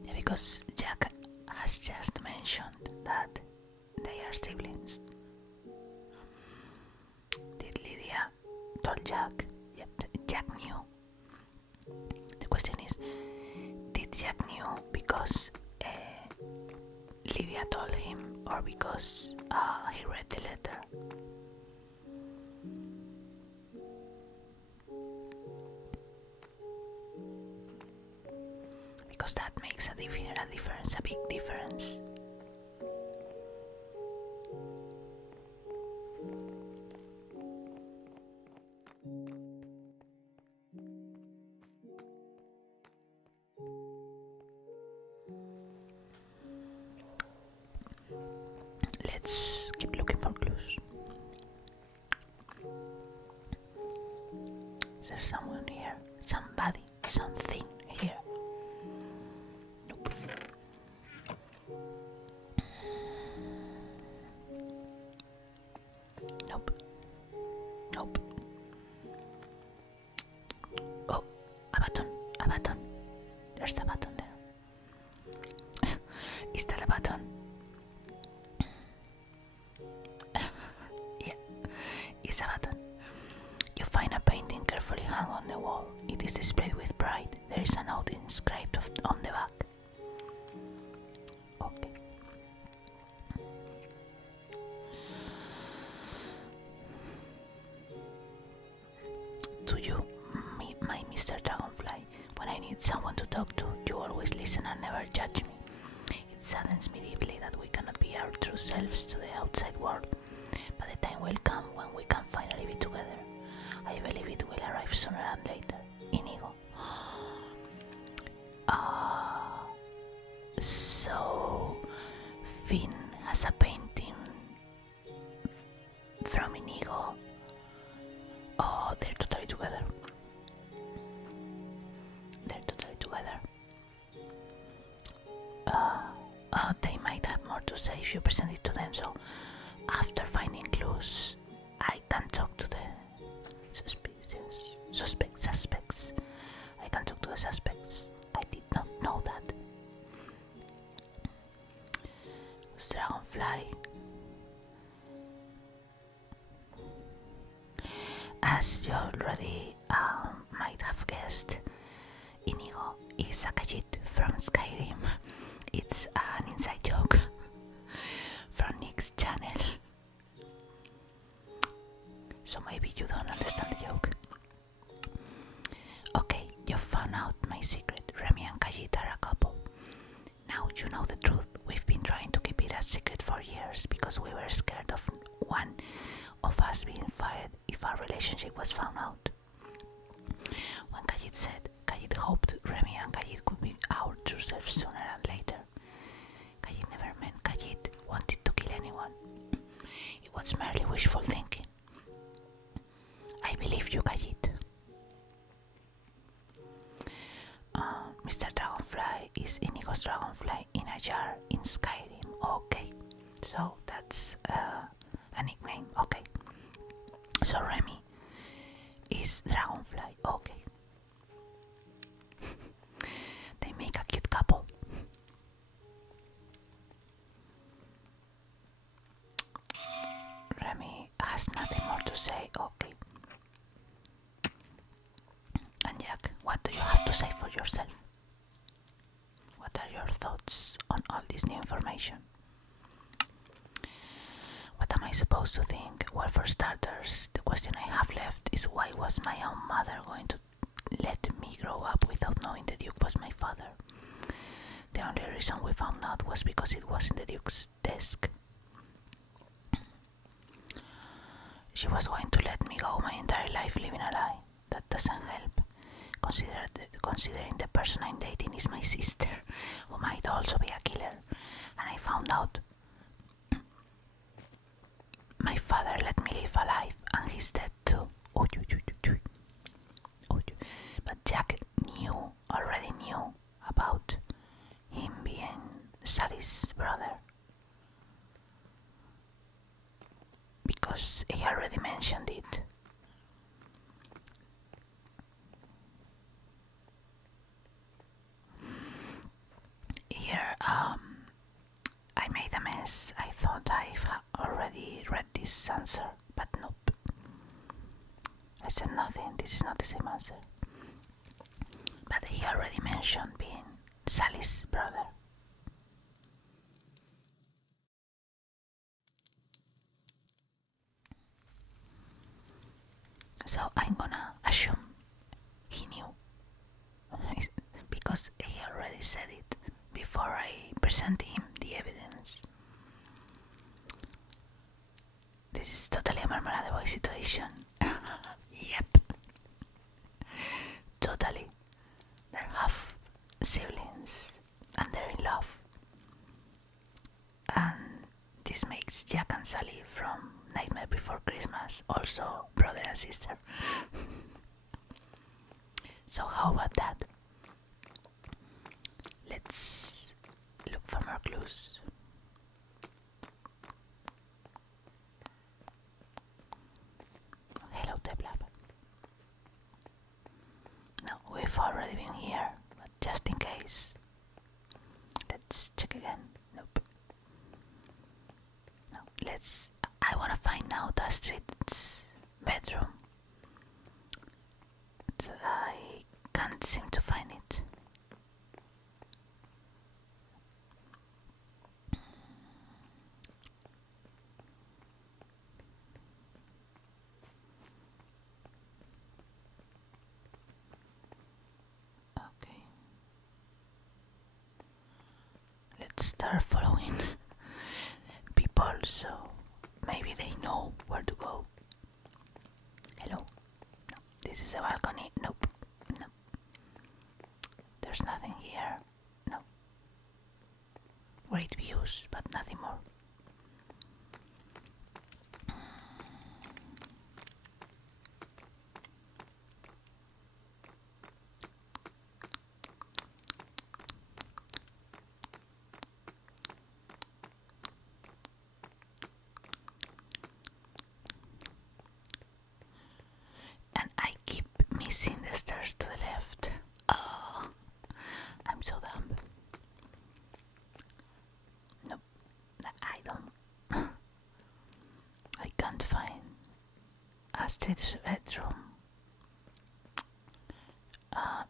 Yeah, because Jack has just mentioned that they are siblings. Did Lydia told Jack? Yep, Jack knew. The question is, did Jack knew because Lydia told him, or because he read the letter? Because that makes a difference, a big difference. Let's keep looking for clues. Is there someone here? Somebody, something here? Nope. Nope. Nope. Oh, a button, a button. There's a button there. Is that a button? Yeah, it's a button. You find a painting carefully hung on the wall. It is displayed with pride. There is a note inscribed on the back. Okay. To you, my Mr. Dragonfly, when I need someone to talk to, you always listen and never judge me. It saddens me deeply that we cannot be our true selves to the outside world, but the time will come when we can finally be together. I believe it will arrive sooner than later. Inigo. So Finn has a painting from Inigo. Oh, they're totally together. They're totally together. They might have more to say if you present it to them, so after finding clues, I can talk to the suspects. I can talk to the suspects. I did not know that. Dragonfly. As you already might have guessed, Inigo is a Khajiit from Skyrim. It's an inside joke from Nick's channel. So maybe you don't understand the joke. Okay, you found out my secret. Remy and Khajiit are a couple. Now you know the truth. We've been trying to keep it a secret for years because we were scared of one of us being fired if our relationship was found out. When Khajiit said Khajiit hoped Remy and Khajiit could be our true selves sooner than later, Khajiit never meant Khajiit wanted to kill anyone. It was merely wishful thinking. I believe you, Khajiit. Mr. Dragonfly is Inigo's dragonfly in a jar in Skyrim. Okay, so that's a nickname. Okay, so Remy is Dragonfly. Okay. They make a cute couple. Remy has nothing more to say. Okay. And Jack, what do you have to say for yourself? What are your thoughts on all this new information? What am I supposed to think? Well, for starters, the question I have left is why was my own mother going to let me grow up without knowing the Duke was my father? The only reason we found out was because it was in the Duke's desk. She was going to let me go my entire life living a lie. That doesn't help, considering the person I'm dating is my sister, who might also be a killer, and I found out My father let me live a life, and he's dead too. Oh, but Jack already knew about him being Sally's brother, because he already mentioned it. Here, I made a mess. I thought I've already read this answer, but nope. I said nothing. This is not the same answer. But he already mentioned being Sally's brother. So I'm gonna assume he knew, because he already said it before I present him the evidence. This is totally a Marmalade Boy situation. Yep. Totally. They're half siblings and they're in love. And this makes Jack and Sally from Nightmare Before Christmas also brother and sister. So how about that? Let's look for more clues. Hello, Teplap. No, we've already been here, but just in case. Let's check again. Nope. No, I wanna find out Astrid's bedroom. I can't seem to find it. Okay. Let's start following people so maybe they know where to go. Hello? No. This is a balcony. Nope. No. There's nothing here. No. Great views, but nothing more. And I keep missing the stairs to the left. Oh, I'm so dumb. Nope, I can't find Astrid's bedroom.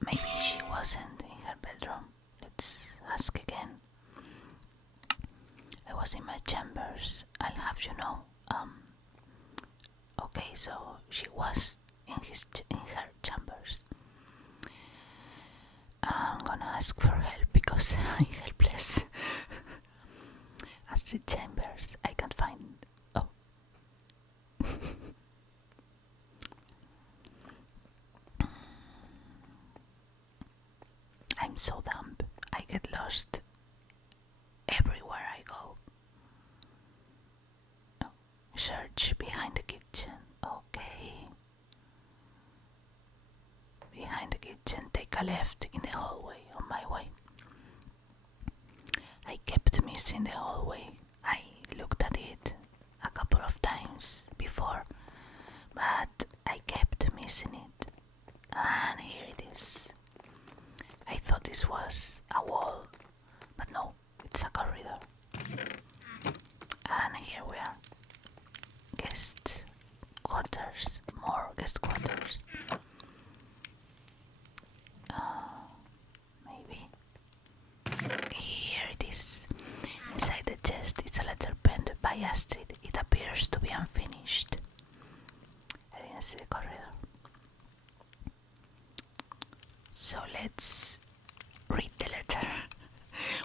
Maybe she wasn't in her bedroom. Let's ask again. I was in my chambers, I'll have you know. Okay, so she was in her chambers. I'm gonna ask for help because I'm helpless. Astrid Chambers, I can't find. Oh. I'm so dumb. I get lost everywhere I go. Oh. Search behind the kitchen. Okay. Behind the kitchen, take a left in the hallway on my way. I kept missing the hallway. I looked at it a couple of times before, but I kept missing it. And here it is. I thought this was a wall, but no, it's a corridor. And here we are. Guest quarters, more guest quarters. Maybe. Here it is. Inside the chest is a letter penned by Astrid. It appears to be unfinished. I didn't see the corridor. So let's read the letter.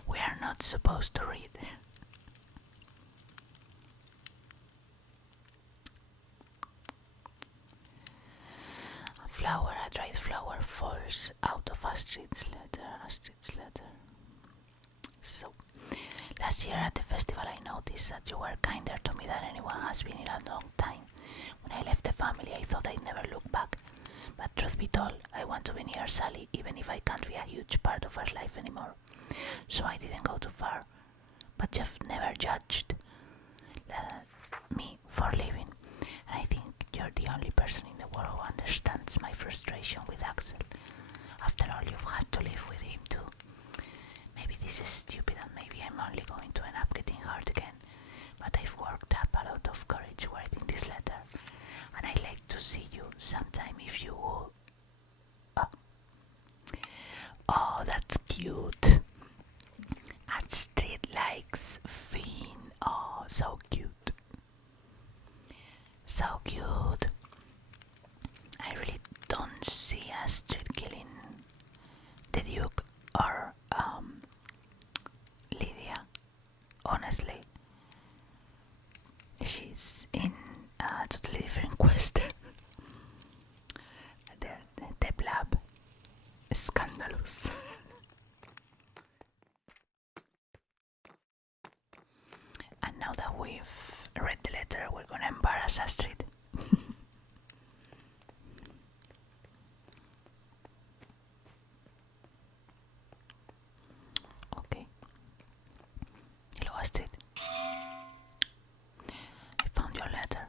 We are not supposed to read. A dried flower falls out of Astrid's letter. So, Last year at the festival I noticed that you were kinder to me than anyone has been in a long time. When I left the family I thought I'd never look back. But truth be told, I want to be near Sally even if I can't be a huge part of her life anymore. So I didn't go too far. But you've never judged me for leaving. And I think you're the only person in the world who understands my frustration with Axel. After all, you've had to live with him too. Maybe this is stupid and maybe I'm only going to end up getting hurt again. But I've worked up a lot of courage writing this letter. And I'd like to see you sometime if you would. Oh, that's cute. Astrid likes Finn. Oh, so cute. So cute. I really don't see Astrid killing the Duke or Lydia. Honestly, she's in a totally different quest. The blab. Scandalous. And now that we've read the letter, we're gonna embarrass Astrid. Okay. Hello, Astrid. I found your letter.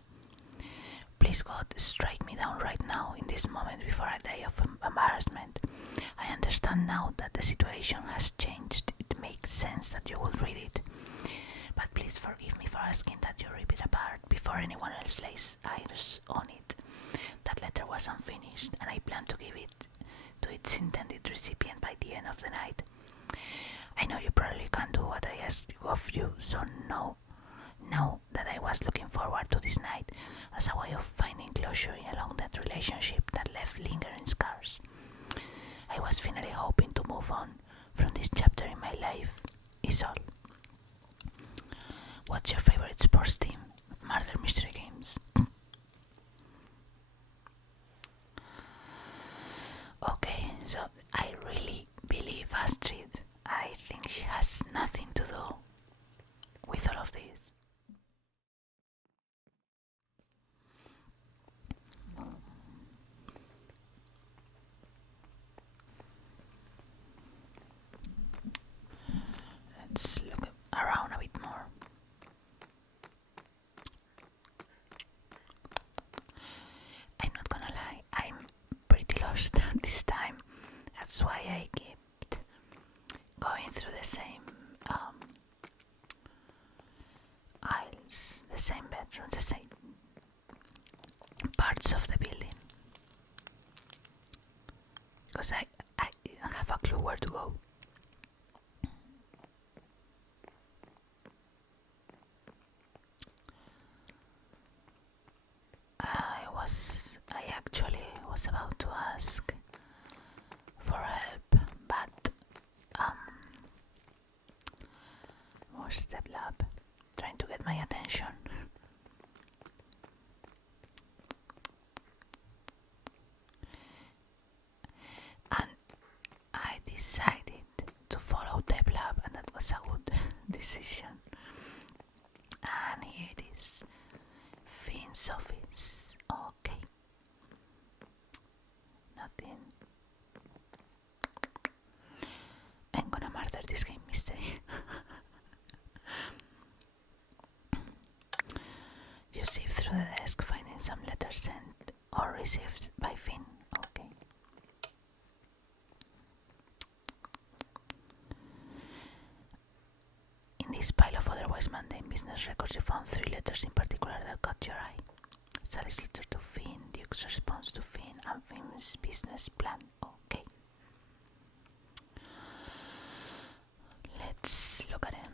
Please, God, strike me down right now in this moment before I die of embarrassment. I understand now that the situation has changed. It makes sense that you will read it. But please forgive me for asking that you rip it apart before anyone else lays eyes on it. That letter was unfinished, and I plan to give it to its intended recipient by the end of the night. I know you probably can't do what I asked of you, so know that I was looking forward to this night as a way of finding closure along that relationship that left lingering scars. I was finally hoping to move on from this chapter in my life, is all. What's your favorite sports team? Murder mystery games. Okay, so I really believe Astrid. I think she has nothing to do with all of this. Let's look around a bit more. I'm not gonna lie, I'm pretty lost this time. That's why I kept going through the same aisles, the same bedrooms, the same parts of the building. Because I don't have a clue where to go. I actually was about to ask for help, but more step lab trying to get my attention. And I decided to follow Deb Lab, and that was a good decision. And here it is, Finn's office. Okay, nothing. I'm gonna murder this game mystery. You sift through the desk, finding some letters sent or received by Finn. Okay. In this pile of otherwise mundane business records, you found 3 letters in particular that caught your eye. Sally's letter to Finn, Duke's response to Finn, and Finn's business plan. Okay. Let's look at him.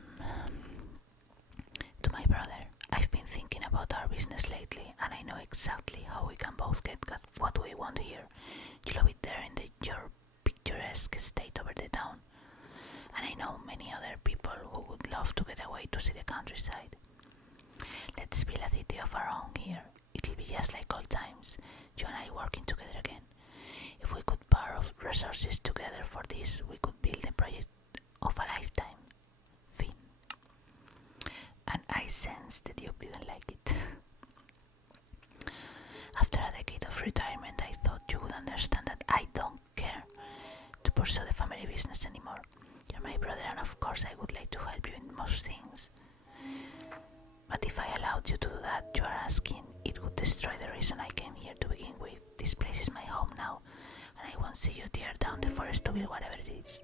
To my brother, I've been thinking about our business lately, and I know exactly how we can both get what we want here. You love it there in your picturesque estate over the town, and I know many other people who would love to get away to see the countryside. Let's build a city of our own here. It'll be just like old times, you and I working together again. If we could borrow resources together for this, we could build a project of a lifetime. Finn. since the Duke didn't like it. After a decade of retirement, I thought you would understand that I don't care to pursue the family business anymore. You're my brother, and of course I would like to help you in most things. But if I allowed you to do that, you are asking, it would destroy the reason I came here to begin with. This place is my home now, and I won't see you tear down the forest to build whatever it is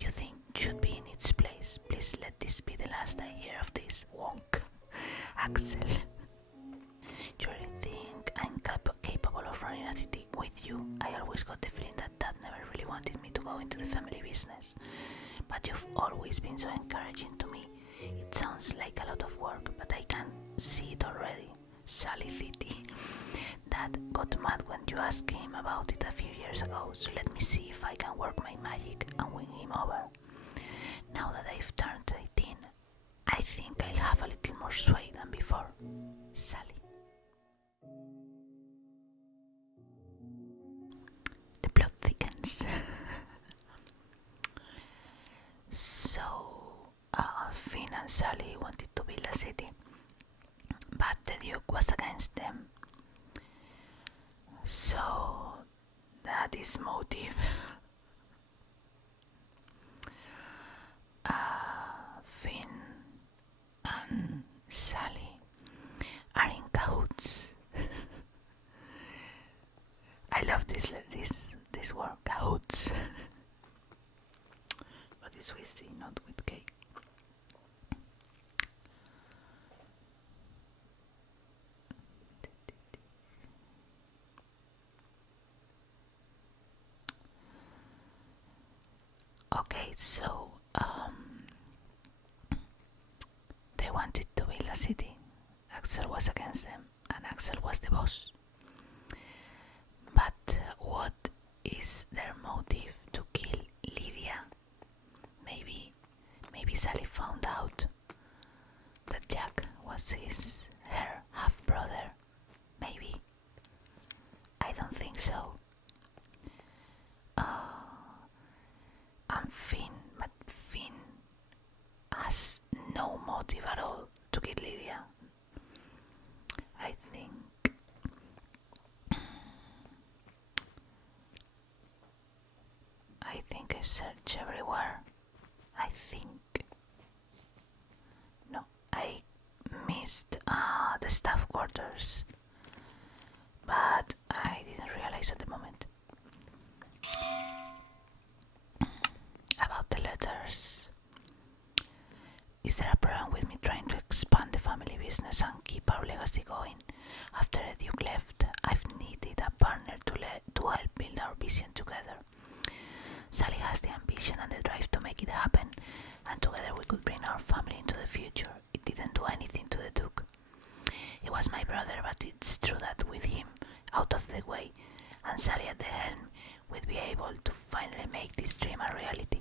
you think should be in its place. Please let this be the last I hear of this. Wonk. Axel. You really think I'm capable of running a city with you? I always got the feeling that Dad never really wanted me to go into the family business. But you've always been so encouraging to me. It sounds like a lot of work, but I can see it already. Sally City. Dad got mad when you asked him about it a few years ago, so let me see if I can work my magic and win him over. Now that I've turned 18, I think I'll have a little more sway than before. Sally. The plot thickens. So, Finn and Sally wanted to build a city, but the Duke was against them. So, that is motive. Finn and Sally are in cahoots. I love this word, cahoots. But it's with C, not with K. Okay, so they wanted to build a city. Axel was against them, and Axel was the boss. But what is their motive to kill Lydia? Maybe Sally found out that Jack was her half-brother. Maybe. I don't think so. And Finn has no motive at all to kill Lydia. I think I searched everywhere. I missed the staff quarters, but I didn't realize at the moment. About the letters. Is there a problem with me trying to expand the family business and keep our legacy going? After the Duke left, I've needed a partner to help build our vision together. Sally has the ambition and the drive to make it happen, and together we could bring our family into the future. It didn't do anything to the Duke. He was my brother, but it's true that with him out of the way and Sally at the helm, we'd be able to finally make this dream a reality.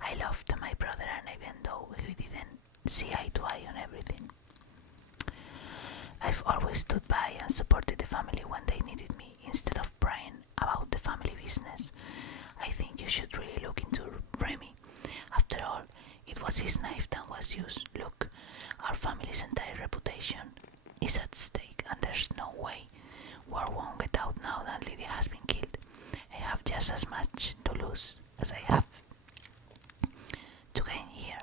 I loved my brother, and even though we didn't see eye to eye on everything, I've always stood by and supported the family when they needed me, instead of prying about the family business. I think you should really look into Remy. After all, it was his knife that was used. Look, our family's entire reputation is at stake, and there's no way war won't get out now that Lydia has been killed. I have just as much to lose as I have to gain here.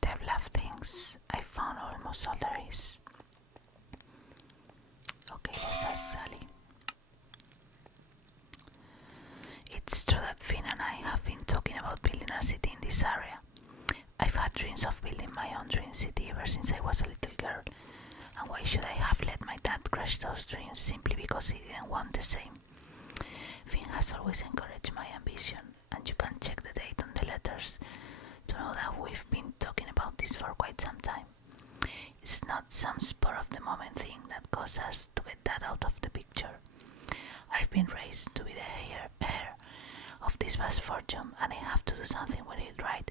They've left things. I found almost all there is. Okay, this is Sally. It's true that Finn and I have been talking about building a city in this area. I've had dreams of building my own dream city ever since I was a little girl. And why should I have let my dad crush those dreams simply because he didn't want the same? Finn has always encouraged my ambition, and you can check the date on the letters to know that we've been talking about this for quite some time. It's not some spur of the moment thing that caused us to get that out of the picture. I've been raised to be the heir of this vast fortune, and I have to do something with it right.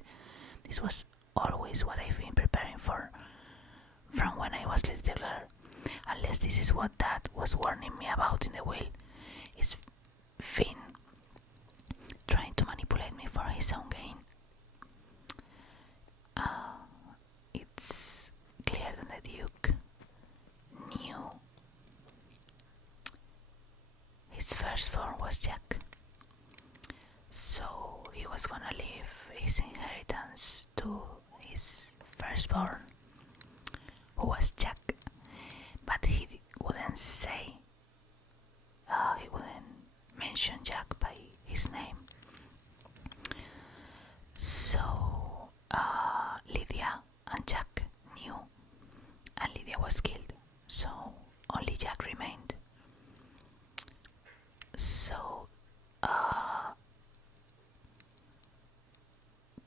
This was always what I've been preparing for from when I was littler. Unless this is what Dad was warning me about in the will. Is Finn trying to manipulate me me for his own gain. It's clear that the Duke knew his firstborn was Jack, so he was gonna leave his inheritance to his firstborn, who was Jack, but he wouldn't say, he wouldn't mention Jack by his name. So Lydia and Jack knew, and Lydia was killed, so only Jack remained. So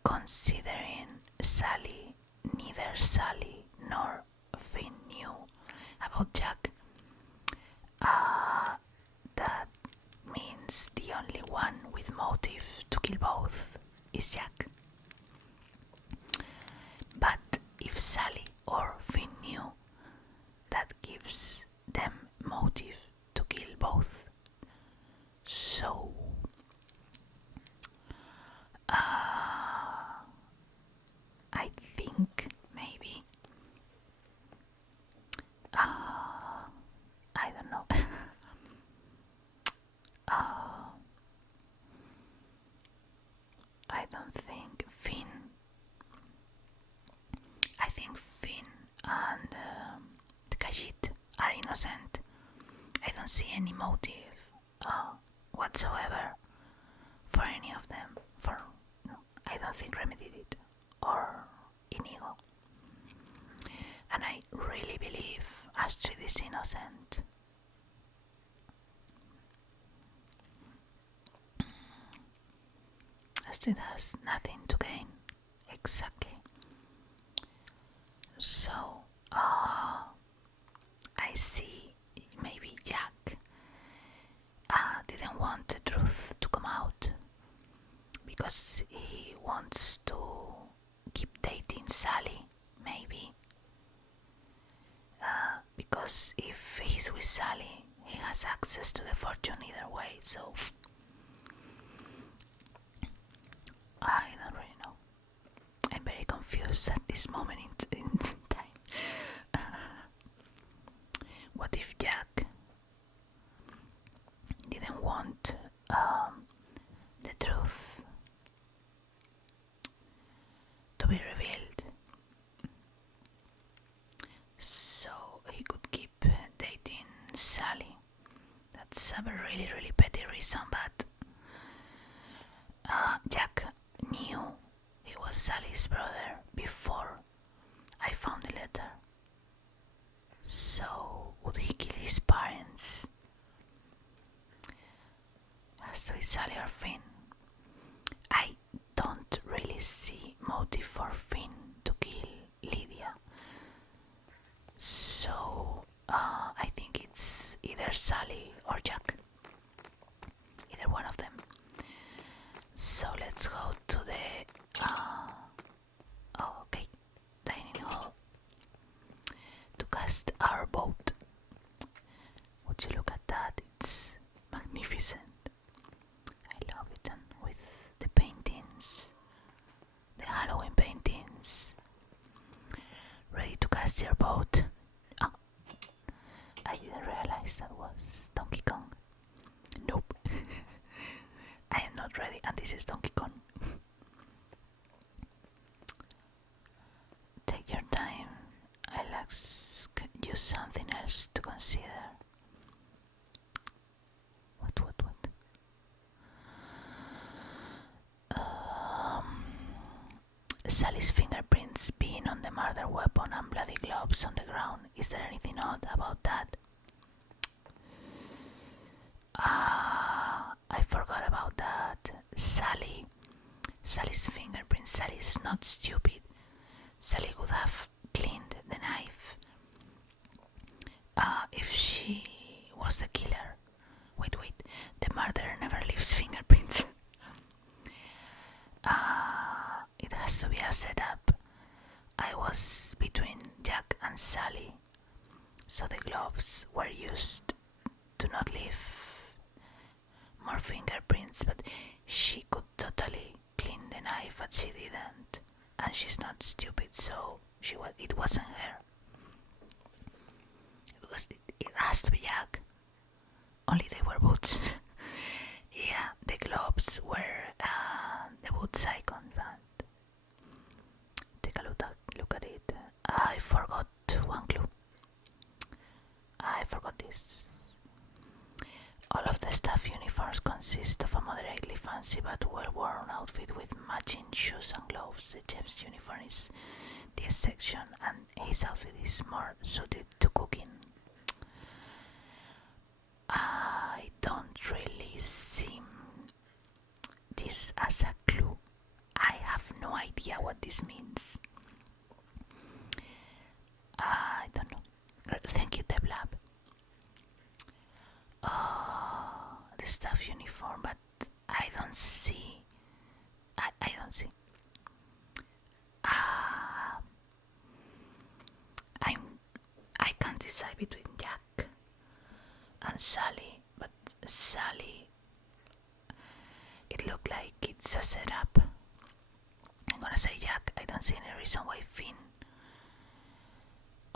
considering Sally, neither Sally nor Finn knew about Jack, that means the only one with motive to kill both is Jack. But if Sally or Finn knew, that gives them motive to kill both. So I think maybe I don't know. I don't think Finn. I think Finn and Kajit are innocent. I don't see any motive whatsoever for any of them. I don't think Remy did it, or Inigo. And I really believe Astrid is innocent. Astrid has nothing to gain. Exactly. So, I see maybe Jack didn't want the truth to come out because he wants to keep dating Sally, maybe. Because if he's with Sally, he has access to the fortune either way, so I don't really know. I'm very confused at this moment in time. What if Jack didn't want the truth to be revealed, so he could keep dating Sally? That's a really, really petty reason, but Jack knew he was Sally's brother before I found the letter. So would he kill his parents? Has to be Sally or Finn. I don't really see motive for Finn to kill Lydia. So I think it's either Sally or Jack. Either one of them. So let's go to the dining hall to cast our boat. Would you look at that? It's magnificent. I love it, and with the paintings, the Halloween paintings. Ready to cast your boat? Oh, I didn't realize that was Donkey Kong. Nope. I am not ready, and this is Donkey Kong. Take your time. I'll ask you something else to consider. What? Sally's fingerprints being on the murder weapon and bloody gloves on the ground. Is there anything odd about that? I forgot about that. Sally's fingerprints. Sally is not stupid. Sally would have cleaned the knife if she was the killer. Wait, the murderer never leaves fingerprints. It has to be a setup. I was between Jack and Sally, so the gloves were used to not leave more fingerprints, but she could totally clean the knife, but she didn't. And she's not stupid, so it wasn't her. It has to be Jack. Only they were boots. Yeah, the gloves were the boots icon, but take a look at it. I forgot one clue. I forgot this. All of the staff uniforms consist of a moderately fancy but well-worn outfit with matching shoes and gloves. The chef's uniform is the exception, and his outfit is more suited to cooking. I don't really see this as a clue. I have no idea what this means. I don't know. Thank you, Teblab. Oh, the staff uniform, but I don't see. I don't see. I can't decide between Jack and Sally, but Sally, it looked like it's a setup. I'm gonna say Jack. I don't see any reason why Finn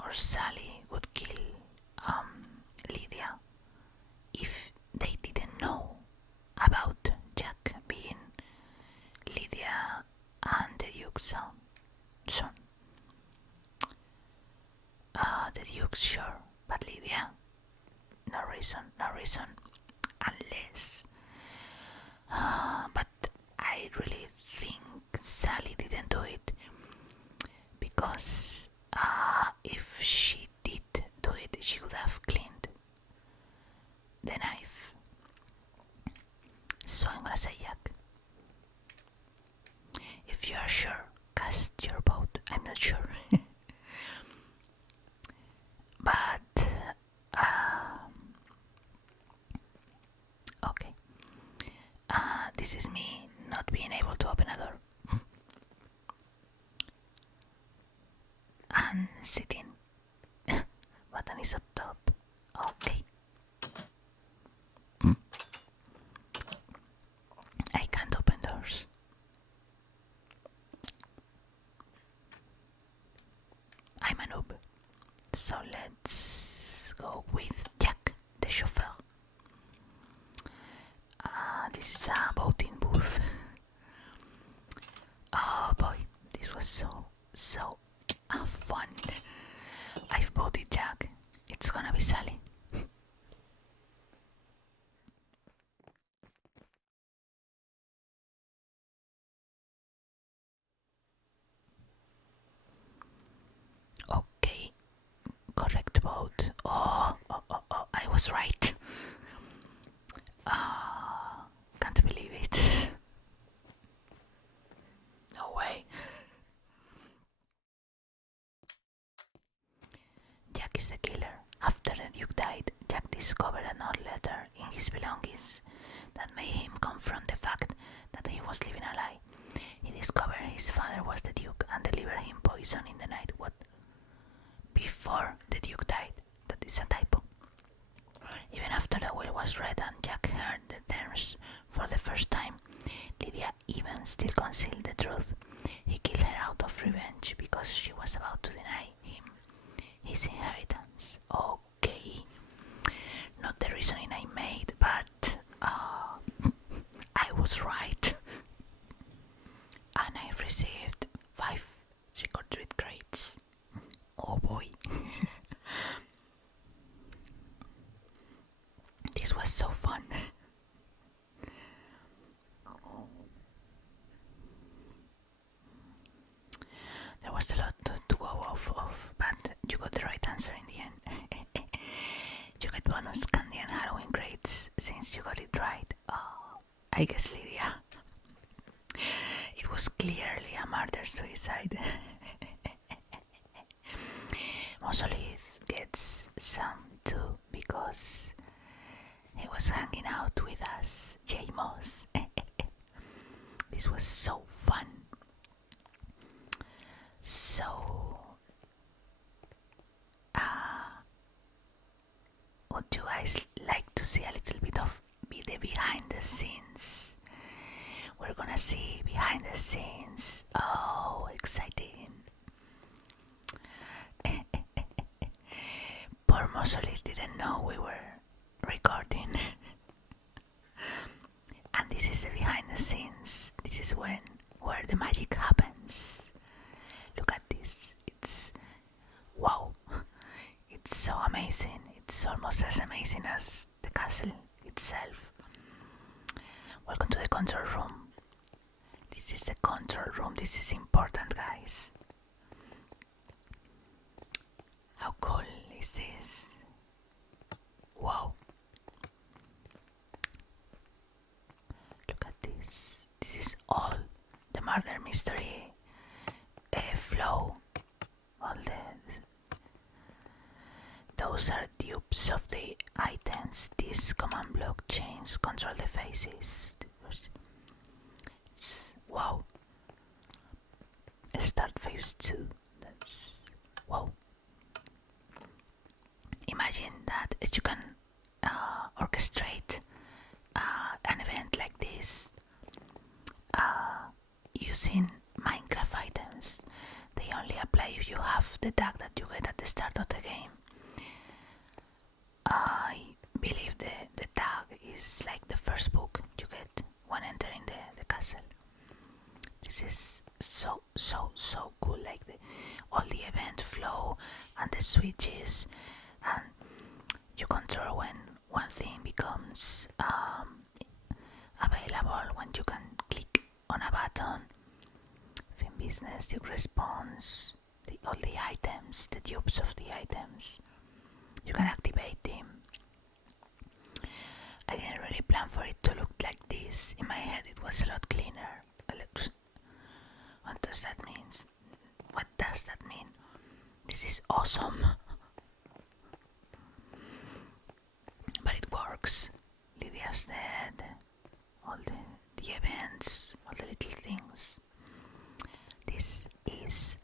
or Sally would kill Lydia if they didn't know about Jack being Lydia and the Duke's son. The Duke's sure, but Lydia, no reason, unless. But I really think Sally didn't do it because if she did do it, she would have cleaned the knife. So I'm gonna say Jack. If you are sure, cast your vote. I'm not sure. But okay. This is me not being able to open a door. And sitting. Button is up top. Okay. I can't open doors. I'm a noob. So let's go with Jack, the chauffeur. This is a voting booth. Oh boy, this was so fun. I've voted Jack. It's gonna be Sally. Okay, correct vote. Oh, I was right. Can't believe it. No way. Jack is the killer. After the Duke died, Jack discovered an odd letter in his belongings that made him confront the fact that he was living a lie. He discovered his father was the Duke and delivered him poison in the night. What? Before the Duke died. That is a typo. Even after the will was read and Jack heard the terms for the first time, Lydia even still concealed the truth. He killed her out of revenge because she was about to deny him his inheritance. Okay, not the reasoning I made, but I was right. And I've received 5 trick-or-treat grades. Oh boy. This was so fun. There was a lot to go off of, but you got the right answer in the end. You get bonus candy and Halloween grades since you got it right. Oh, I guess Lydia. It was clearly a murder-suicide. Mosolis gets some too because he was hanging out with us, J-Moss. This was so fun. So, would you guys like to see a little bit of the behind the scenes? We're gonna see behind the scenes. Oh, exciting. Poor Mosolit didn't know we were recording. And this is the behind the scenes. This is where the magic happens. Look at this. It's wow. It's so amazing. It's almost as amazing as the castle itself. Welcome to the control room. This is the control room. This is important, guys. How cool is this? Wow. Look at this. This is all the murder mystery flow. All those are dupes of the items. This command block chains control the faces. Wow. Start phase 2. That's wow. Imagine that you can orchestrate an event like this using Minecraft items. They only apply if you have the tag that you get at the start of the game. I believe the tag is like the first book you get when entering the castle. This is so cool, like all the event flow and the switches, and you control when one thing becomes available, when you can click on a button. Fin business, the response, all the items, the dupes of the items. You can activate them. I didn't really plan for it to look like this. In my head it was a lot cleaner. What does that mean? What does that mean? This is awesome. But it works. Lydia's dead. All the events, all the little things. This is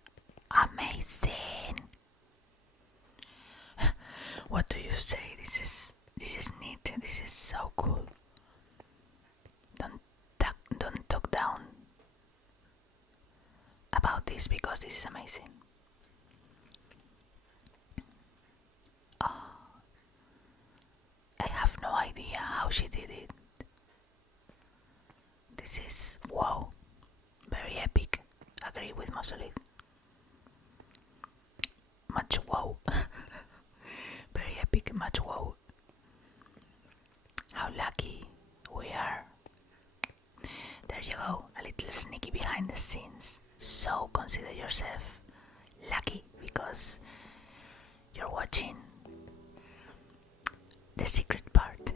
amazing. What do you say? This is neat. This is so cool. Don't talk down about this because this is amazing. I have no idea how she did it. This is wow. Very epic. Agree with Mosolit. Much wow. Very epic, much wow. How lucky we are. There you go, a little sneaky behind the scenes. So consider yourself lucky because you're watching the secret part.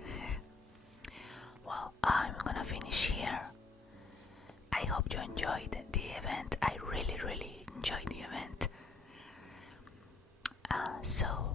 Well, I'm gonna finish here. I hope you enjoyed the event. I really enjoyed the event. So